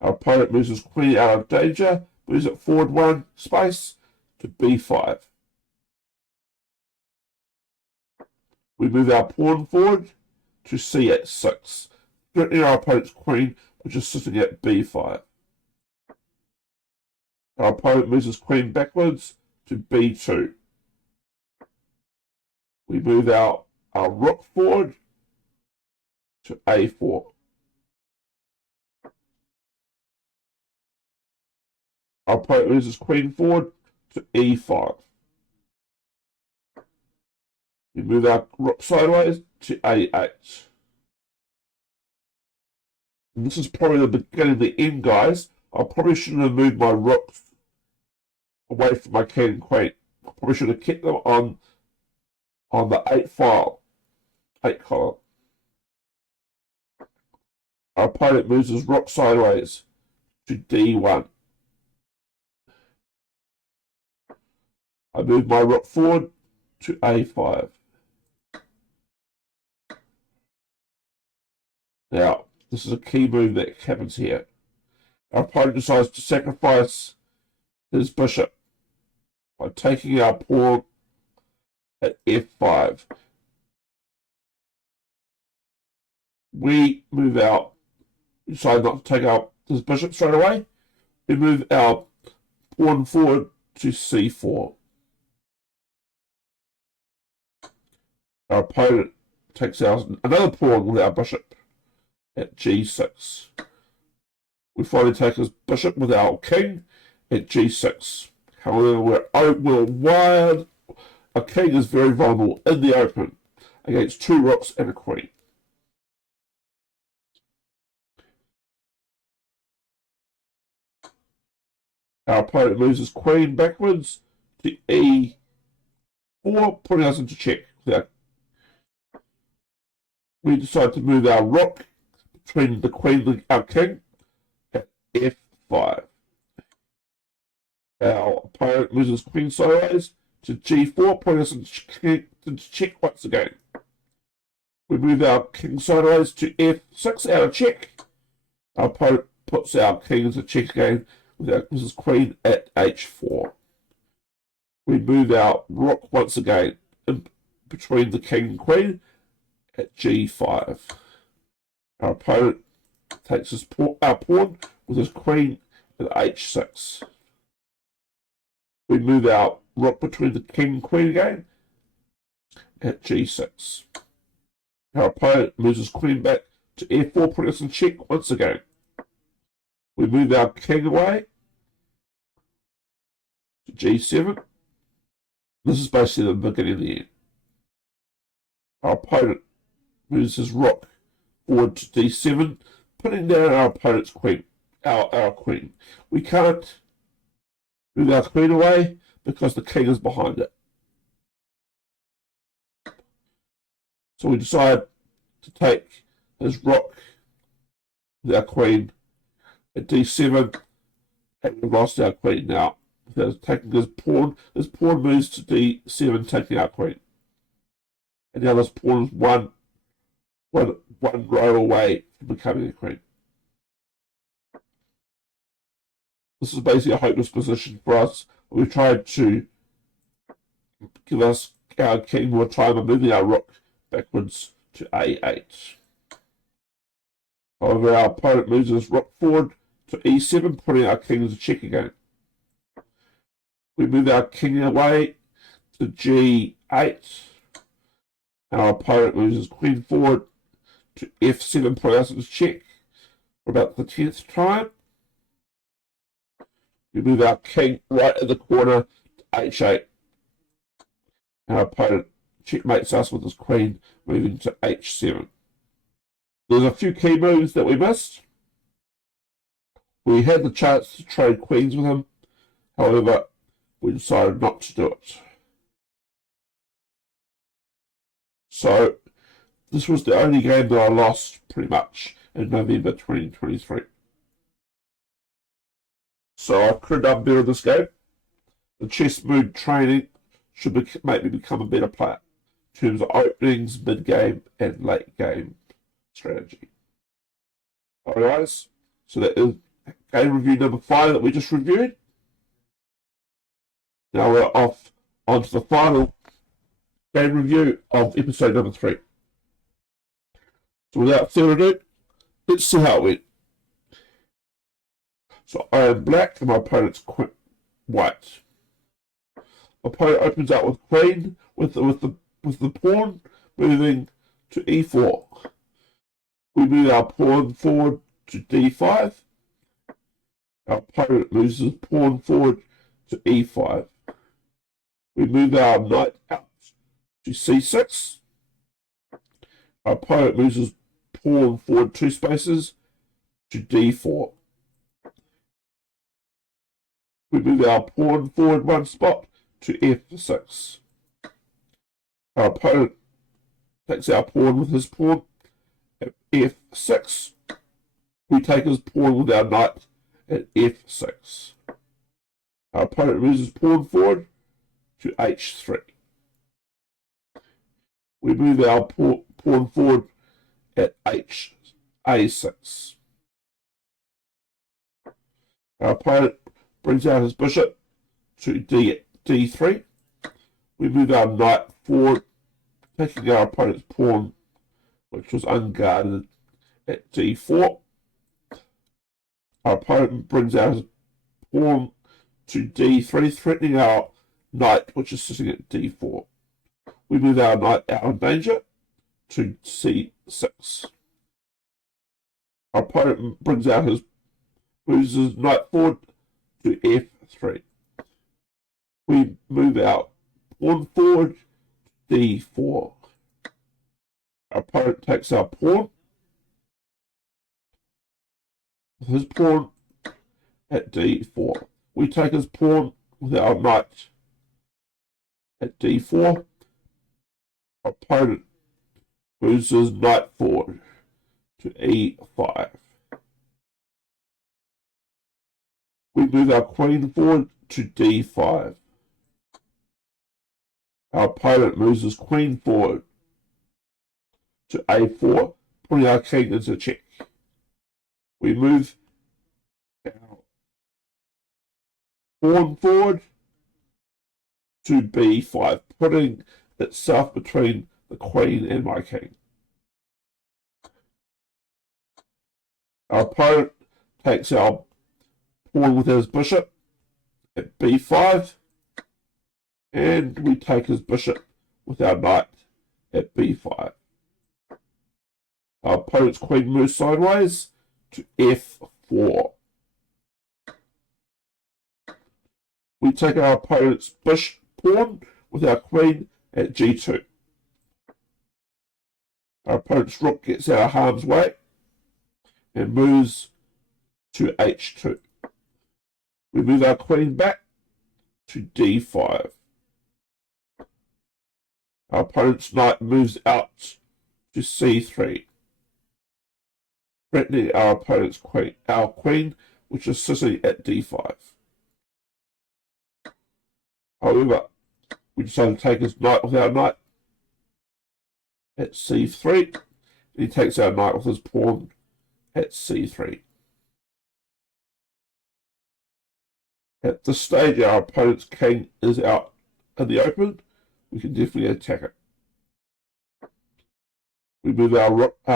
Our opponent moves his queen out of danger, moves it forward 1 space to b5. We move our pawn forward to c6, threatening our opponent's queen, which is sitting at b5. Our opponent moves his queen backwards to b2. We move our rook forward to a4. Our opponent moves his queen forward to e5. We move our rook sideways to a8. And this is probably the beginning of the end, guys. I probably shouldn't have moved my rook away from my king and queen. I probably should have kept them on the 8 column. Our opponent moves his rook sideways to d1. I move my rook forward to a5. Now, this is a key move that happens here. Our opponent decides to sacrifice his bishop by taking our pawn at f5. We move out, decide not to take out his bishop straight away. We move our pawn forward to c4. Our opponent takes out another pawn with our bishop at g6. We finally take his bishop with our king at g6. However, we're wired. A king is very vulnerable in the open against 2 rooks and a queen. Our opponent moves his queen backwards to e4, putting us into check. We decide to move our rook between the queen and our king at f5. Our opponent moves his queen sideways to g4, putting us into check once again. We move our king sideways to f6 out of check. Our opponent puts our king into check again with his queen at h4. We move our rook once again in between the king and queen at g5. Our opponent takes our pawn with his queen at h6. We move our rook between the king and queen again at g6. Our opponent moves his queen back to f4, putting us in check once again. We move our king away to g7. This is basically the beginning of the end. Our opponent moves his rook forward to d7, putting down our opponent's queen, our queen. We can't move our queen away because the king is behind it. So we decide to take his rook with our queen at d7, and we've lost our queen now. Taking his pawn moves to d7, taking our queen. And now this pawn is one row away from becoming a queen. This is basically a hopeless position for us. We tried to give us our king more time by moving our rook backwards to a8. However, our opponent moves his rook forward to e7, putting our king into check again. We move our king away to g8. Our opponent moves his queen forward to f7, putting us into check for about the 10th time. We move our king right in the corner to h8. Our opponent checkmates us with his queen moving to h7. There's a few key moves that we missed. We had the chance to trade queens with him. However, we decided not to do it. So, this was the only game that I lost, pretty much, in November 2023. So, I could have done better in this game. The chess mood training should make me become a better player in terms of openings, mid-game, and late-game strategy. Alright guys, so that is game review number 5 that we just reviewed. Now we're off onto the final game review of episode number 3. So without further ado, let's see how it went. So I am black and my opponent's white. My opponent opens up with queen with the pawn moving to e4. We move our pawn forward to d5. Our opponent moves his pawn forward to e5. We move our knight out to c6. Our opponent moves his pawn forward 2 spaces to d4. We move our pawn forward 1 spot to f6. Our opponent takes our pawn with his pawn at f6. We take his pawn with our knight at f6. Our opponent moves his pawn forward to h3. We move our pawn forward at a6. Our opponent brings out his bishop to d3. We move our knight forward, taking our opponent's pawn, which was unguarded, at d4. Our opponent brings out his pawn to d3, threatening our knight, which is sitting at d4. We move our knight out of danger to c6. Our opponent moves his knight forward to f3. We move our pawn forward to d4. Our opponent takes our pawn with his pawn at d4. We take his pawn with our knight at d4. Our opponent moves his knight forward to e5. We move our queen forward to d5. Our opponent moves his queen forward to a4, putting our king into check. We move our pawn forward to b5, putting itself between the queen and my king. Our opponent takes our pawn with his bishop at b5, and we take his bishop with our knight at b5. Our opponent's queen moves sideways to f4. We take our opponent's pawn with our queen at g2. Our opponent's rook gets out of harm's way and moves to h2. We move our queen back to d5. Our opponent's knight moves out to c3, threatening our opponent's queen, our queen, which is sitting at d5. However, we decide to take his knight with our knight at c3, and he takes our knight with his pawn at c3. At this stage, our opponent's king is out in the open. We can definitely attack it. We move our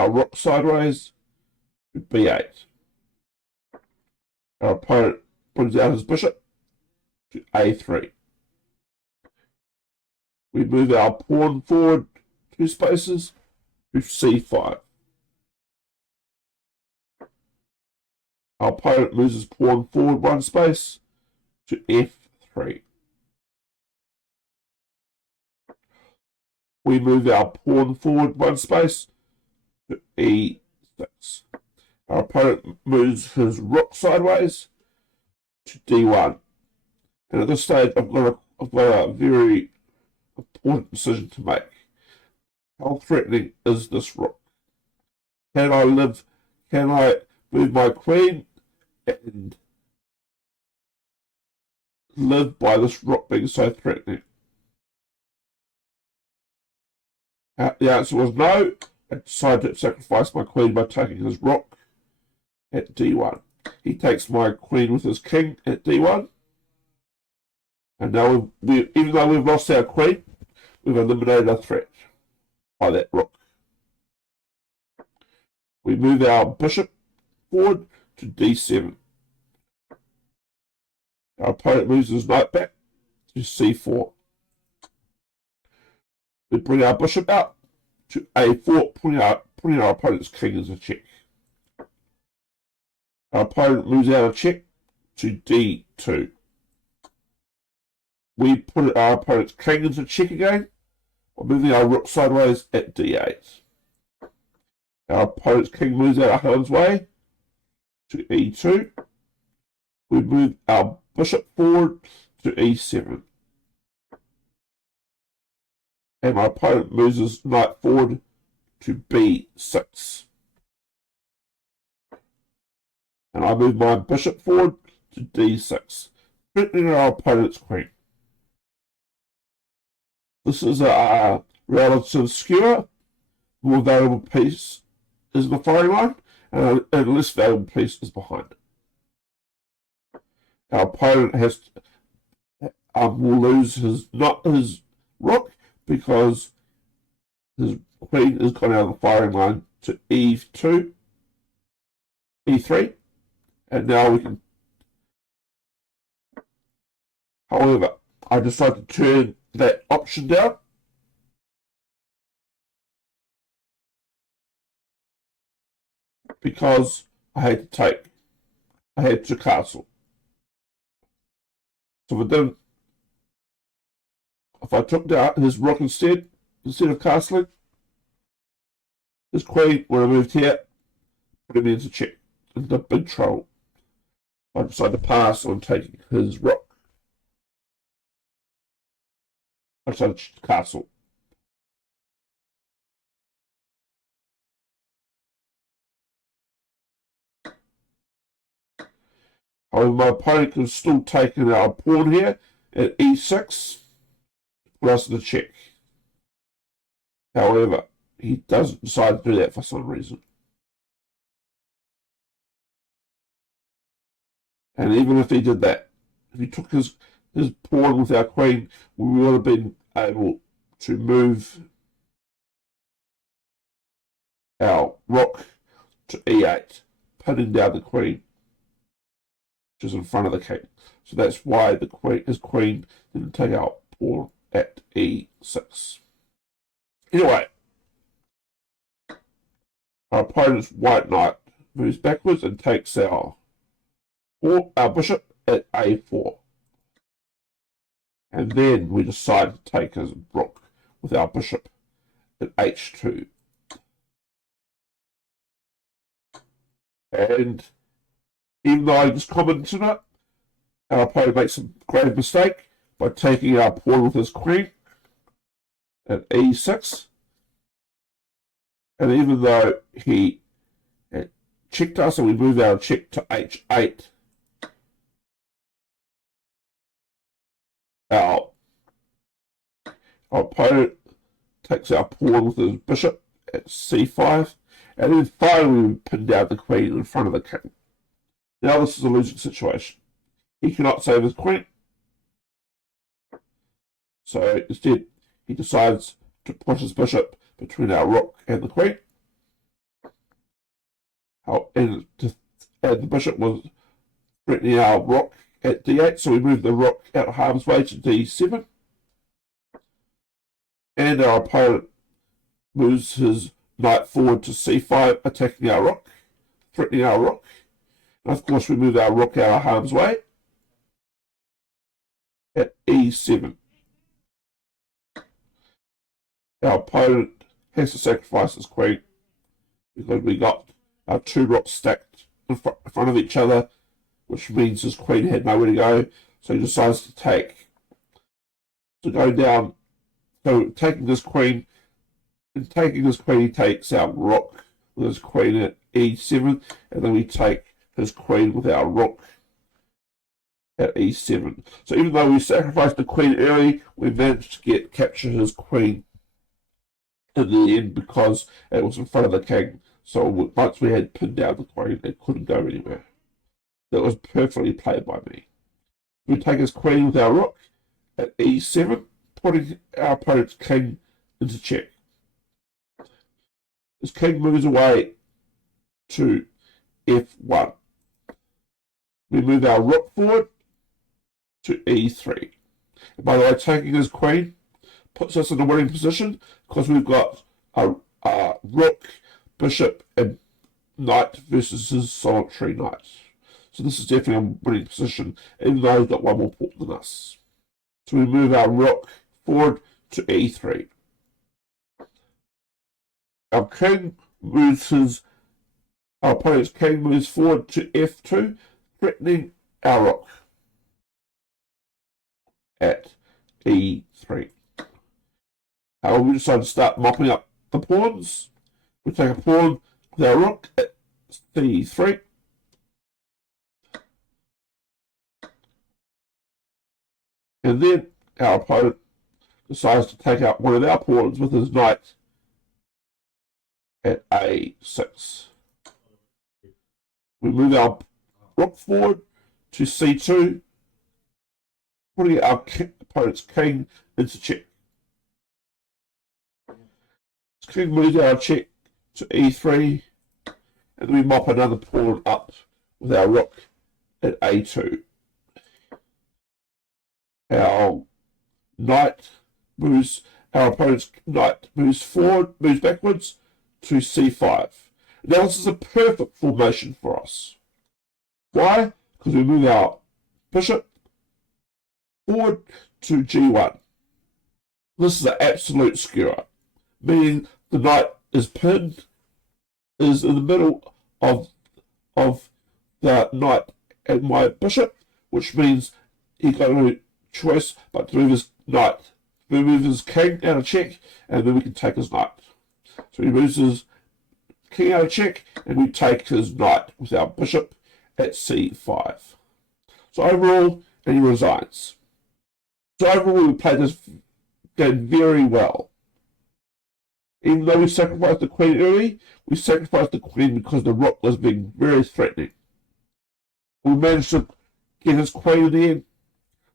rook sideways to b8. Our opponent brings out his bishop to a3. We move our pawn forward 2 spaces to c5. Our opponent moves his pawn forward 1 space to f3. We move our pawn forward 1 space to e6. Our opponent moves his rook sideways to d1. And at this stage, I've got a very important decision to make. How threatening is this rook? Can I move my queen and live by this rook being so threatening? The answer was no. I decided to sacrifice my queen by taking his rook at d1. He takes my queen with his king at d1. And now, even though we've lost our queen, we've eliminated our threat by that rook. We move our bishop forward to d7. Our opponent moves his knight back to c4. We bring our bishop out to a4, putting our opponent's king as a check. Our opponent moves out of check to d2. We put our opponent's king into check again by moving our rook sideways at d8. Our opponent's king moves out of harm's way to e2. We move our bishop forward to e7. And my opponent moves his knight forward to b6. And I move my bishop forward to d6, threatening our opponent's queen. This is a relative skewer. The more valuable piece is the firing line, and a less valuable piece is behind it. Our opponent will lose his rook because his queen has gone out of the firing line to e2, e3, and now we can. However, I decided to turn that option down because I had to castle. So if I took down his rook instead of castling, his queen would have moved here, put him into check, into big trouble. I decided to pass on taking his rook. I decided to castle. However, my opponent can still take our pawn here at e6, put us in the check. However, he doesn't decide to do that for some reason. And even if he did that, if he took his pawn with our queen, we would have been able to move our rook to e8, pinning down the queen, which is in front of the king. So that's why his queen didn't take our pawn at e6. Anyway, our opponent's white knight moves backwards and takes our bishop at a4. And then we decide to take his rook with our bishop at h2. And even though I just commented on it, our opponent makes a grave mistake by taking our pawn with his queen at e6. And even though he checked us and we move our check to h8, our opponent takes our pawn with his bishop at c5, and then finally we pin down the queen in front of the king. Now this is a losing situation. He cannot save his queen, so instead he decides to put his bishop between our rook and the queen. And the bishop was threatening our rook at d8, so we move the rook out of harm's way to d7. And our opponent moves his knight forward to c5, attacking our rook, threatening our rook. And of course, we move our rook out of harm's way at e7. Our opponent has to sacrifice his queen because we got our two rocks stacked in front of each other, which means his queen had nowhere to go. So he decides to go down. So taking his queen, he takes our rook with his queen at e7, and then we take his queen with our rook at e7. So even though we sacrificed the queen early, we managed to capture his queen in the end because it was in front of the king. So once we had pinned down the queen, it couldn't go anywhere. that was perfectly played by me. We take his queen with our rook at e7, putting our opponent's king into check. His king moves away to f1. We move our rook forward to e3. And by the way, taking his queen puts us in a winning position because we've got a rook, bishop, and knight versus his solitary knight. So this is definitely a winning position, even though he's got one more pawn than us. So we move our rook forward to e3. Our opponent's king moves forward to f2, threatening our rook at e3. However, we decide to start mopping up the pawns. We take a pawn with our rook at c3. And then our opponent decides to take out one of our pawns with his knight at a6. We move our rook forward to c2, putting our opponent's king into check. His king moves our check to e3, and then we mop another pawn up with our rook at a2. Our opponent's knight moves backwards to c5. Now this is a perfect formation for us. Why? Because we move our bishop forward to g1. This is an absolute skewer, meaning the knight is pinned, is in the middle of the knight and my bishop, which means he's got no choice but to move his knight. We move his king out of check, and then we can take his knight. So he moves his king out of check, and we take his knight with our bishop at c5. So overall, and he resigns. So overall, we played this game very well. Even though we sacrificed the queen early, we sacrificed the queen because the rook was being very threatening. We managed to get his queen in the end,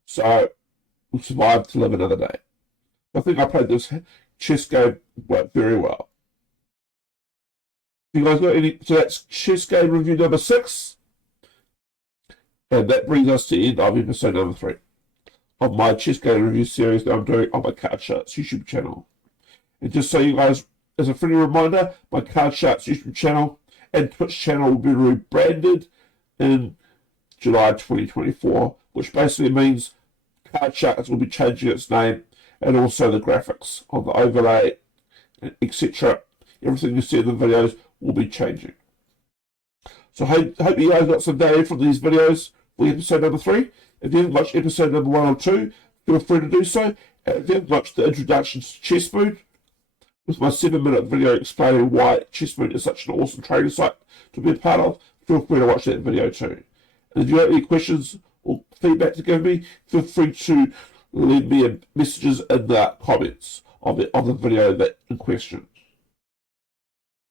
so we survived to live another day. I think I played this chess game very well. You guys got any? So that's chess game review number 6, and that brings us to the end of episode number 3 of my chess game review series that I'm doing on my Card Sharks YouTube channel. And just so you guys, as a friendly reminder, my Card Sharks YouTube channel and Twitch channel will be rebranded in July 2024, which basically means Card Sharks will be changing its name, and also the graphics on the overlay, etc. Everything you see in the videos will be changing. So I hope you guys got some value from these videos for episode number 3. If you haven't watched episode number 1 or 2, feel free to do so. And if you haven't watched the introduction to Chess Mood, with my 7-minute video explaining why Chess Mood is such an awesome trading site to be a part of, feel free to watch that video too. And if you have any questions or feedback to give me, feel free to leave me messages in the comments of the video that in question.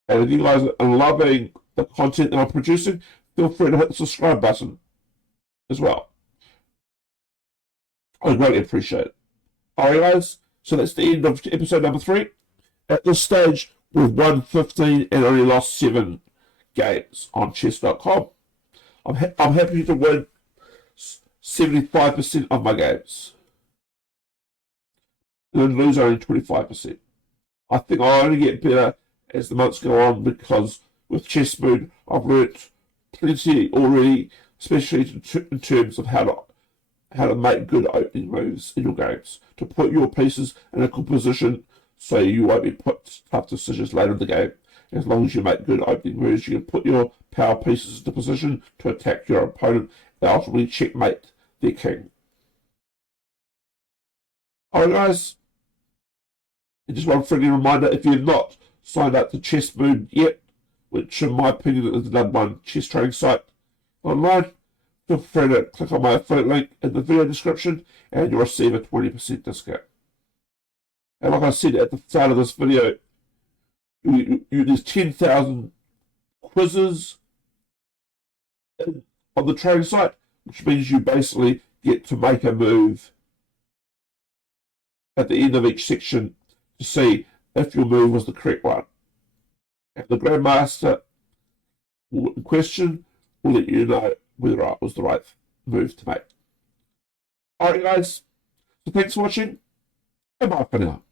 And if you guys are loving the content that I'm producing, feel free to hit the subscribe button as well. I greatly appreciate it. Alright guys, so that's the end of episode number 3. At this stage, we've won 15 and only lost 7 games on chess.com. I'm happy to win 75% of my games and lose only 25%. I think I'll only get better as the months go on because with Chess Mood, I've learnt plenty already, especially in terms of how to make good opening moves in your games, to put your pieces in a good position so you won't be put tough decisions later in the game. As long as you make good opening moves, you can put your power pieces into position to attack your opponent and ultimately checkmate their king. Alright guys, and just one friendly reminder, if you've not signed up to Chess Mood yet, which in my opinion is the #1 chess trading site online, feel free to click on my affiliate link in the video description and you'll receive a 20% discount. And like I said at the start of this video, there's 10,000 quizzes on the training site, which means you basically get to make a move at the end of each section to see if your move was the correct one. And the grandmaster in question will let you know whether it was the right move to make. Alright guys, so thanks for watching, and bye for now.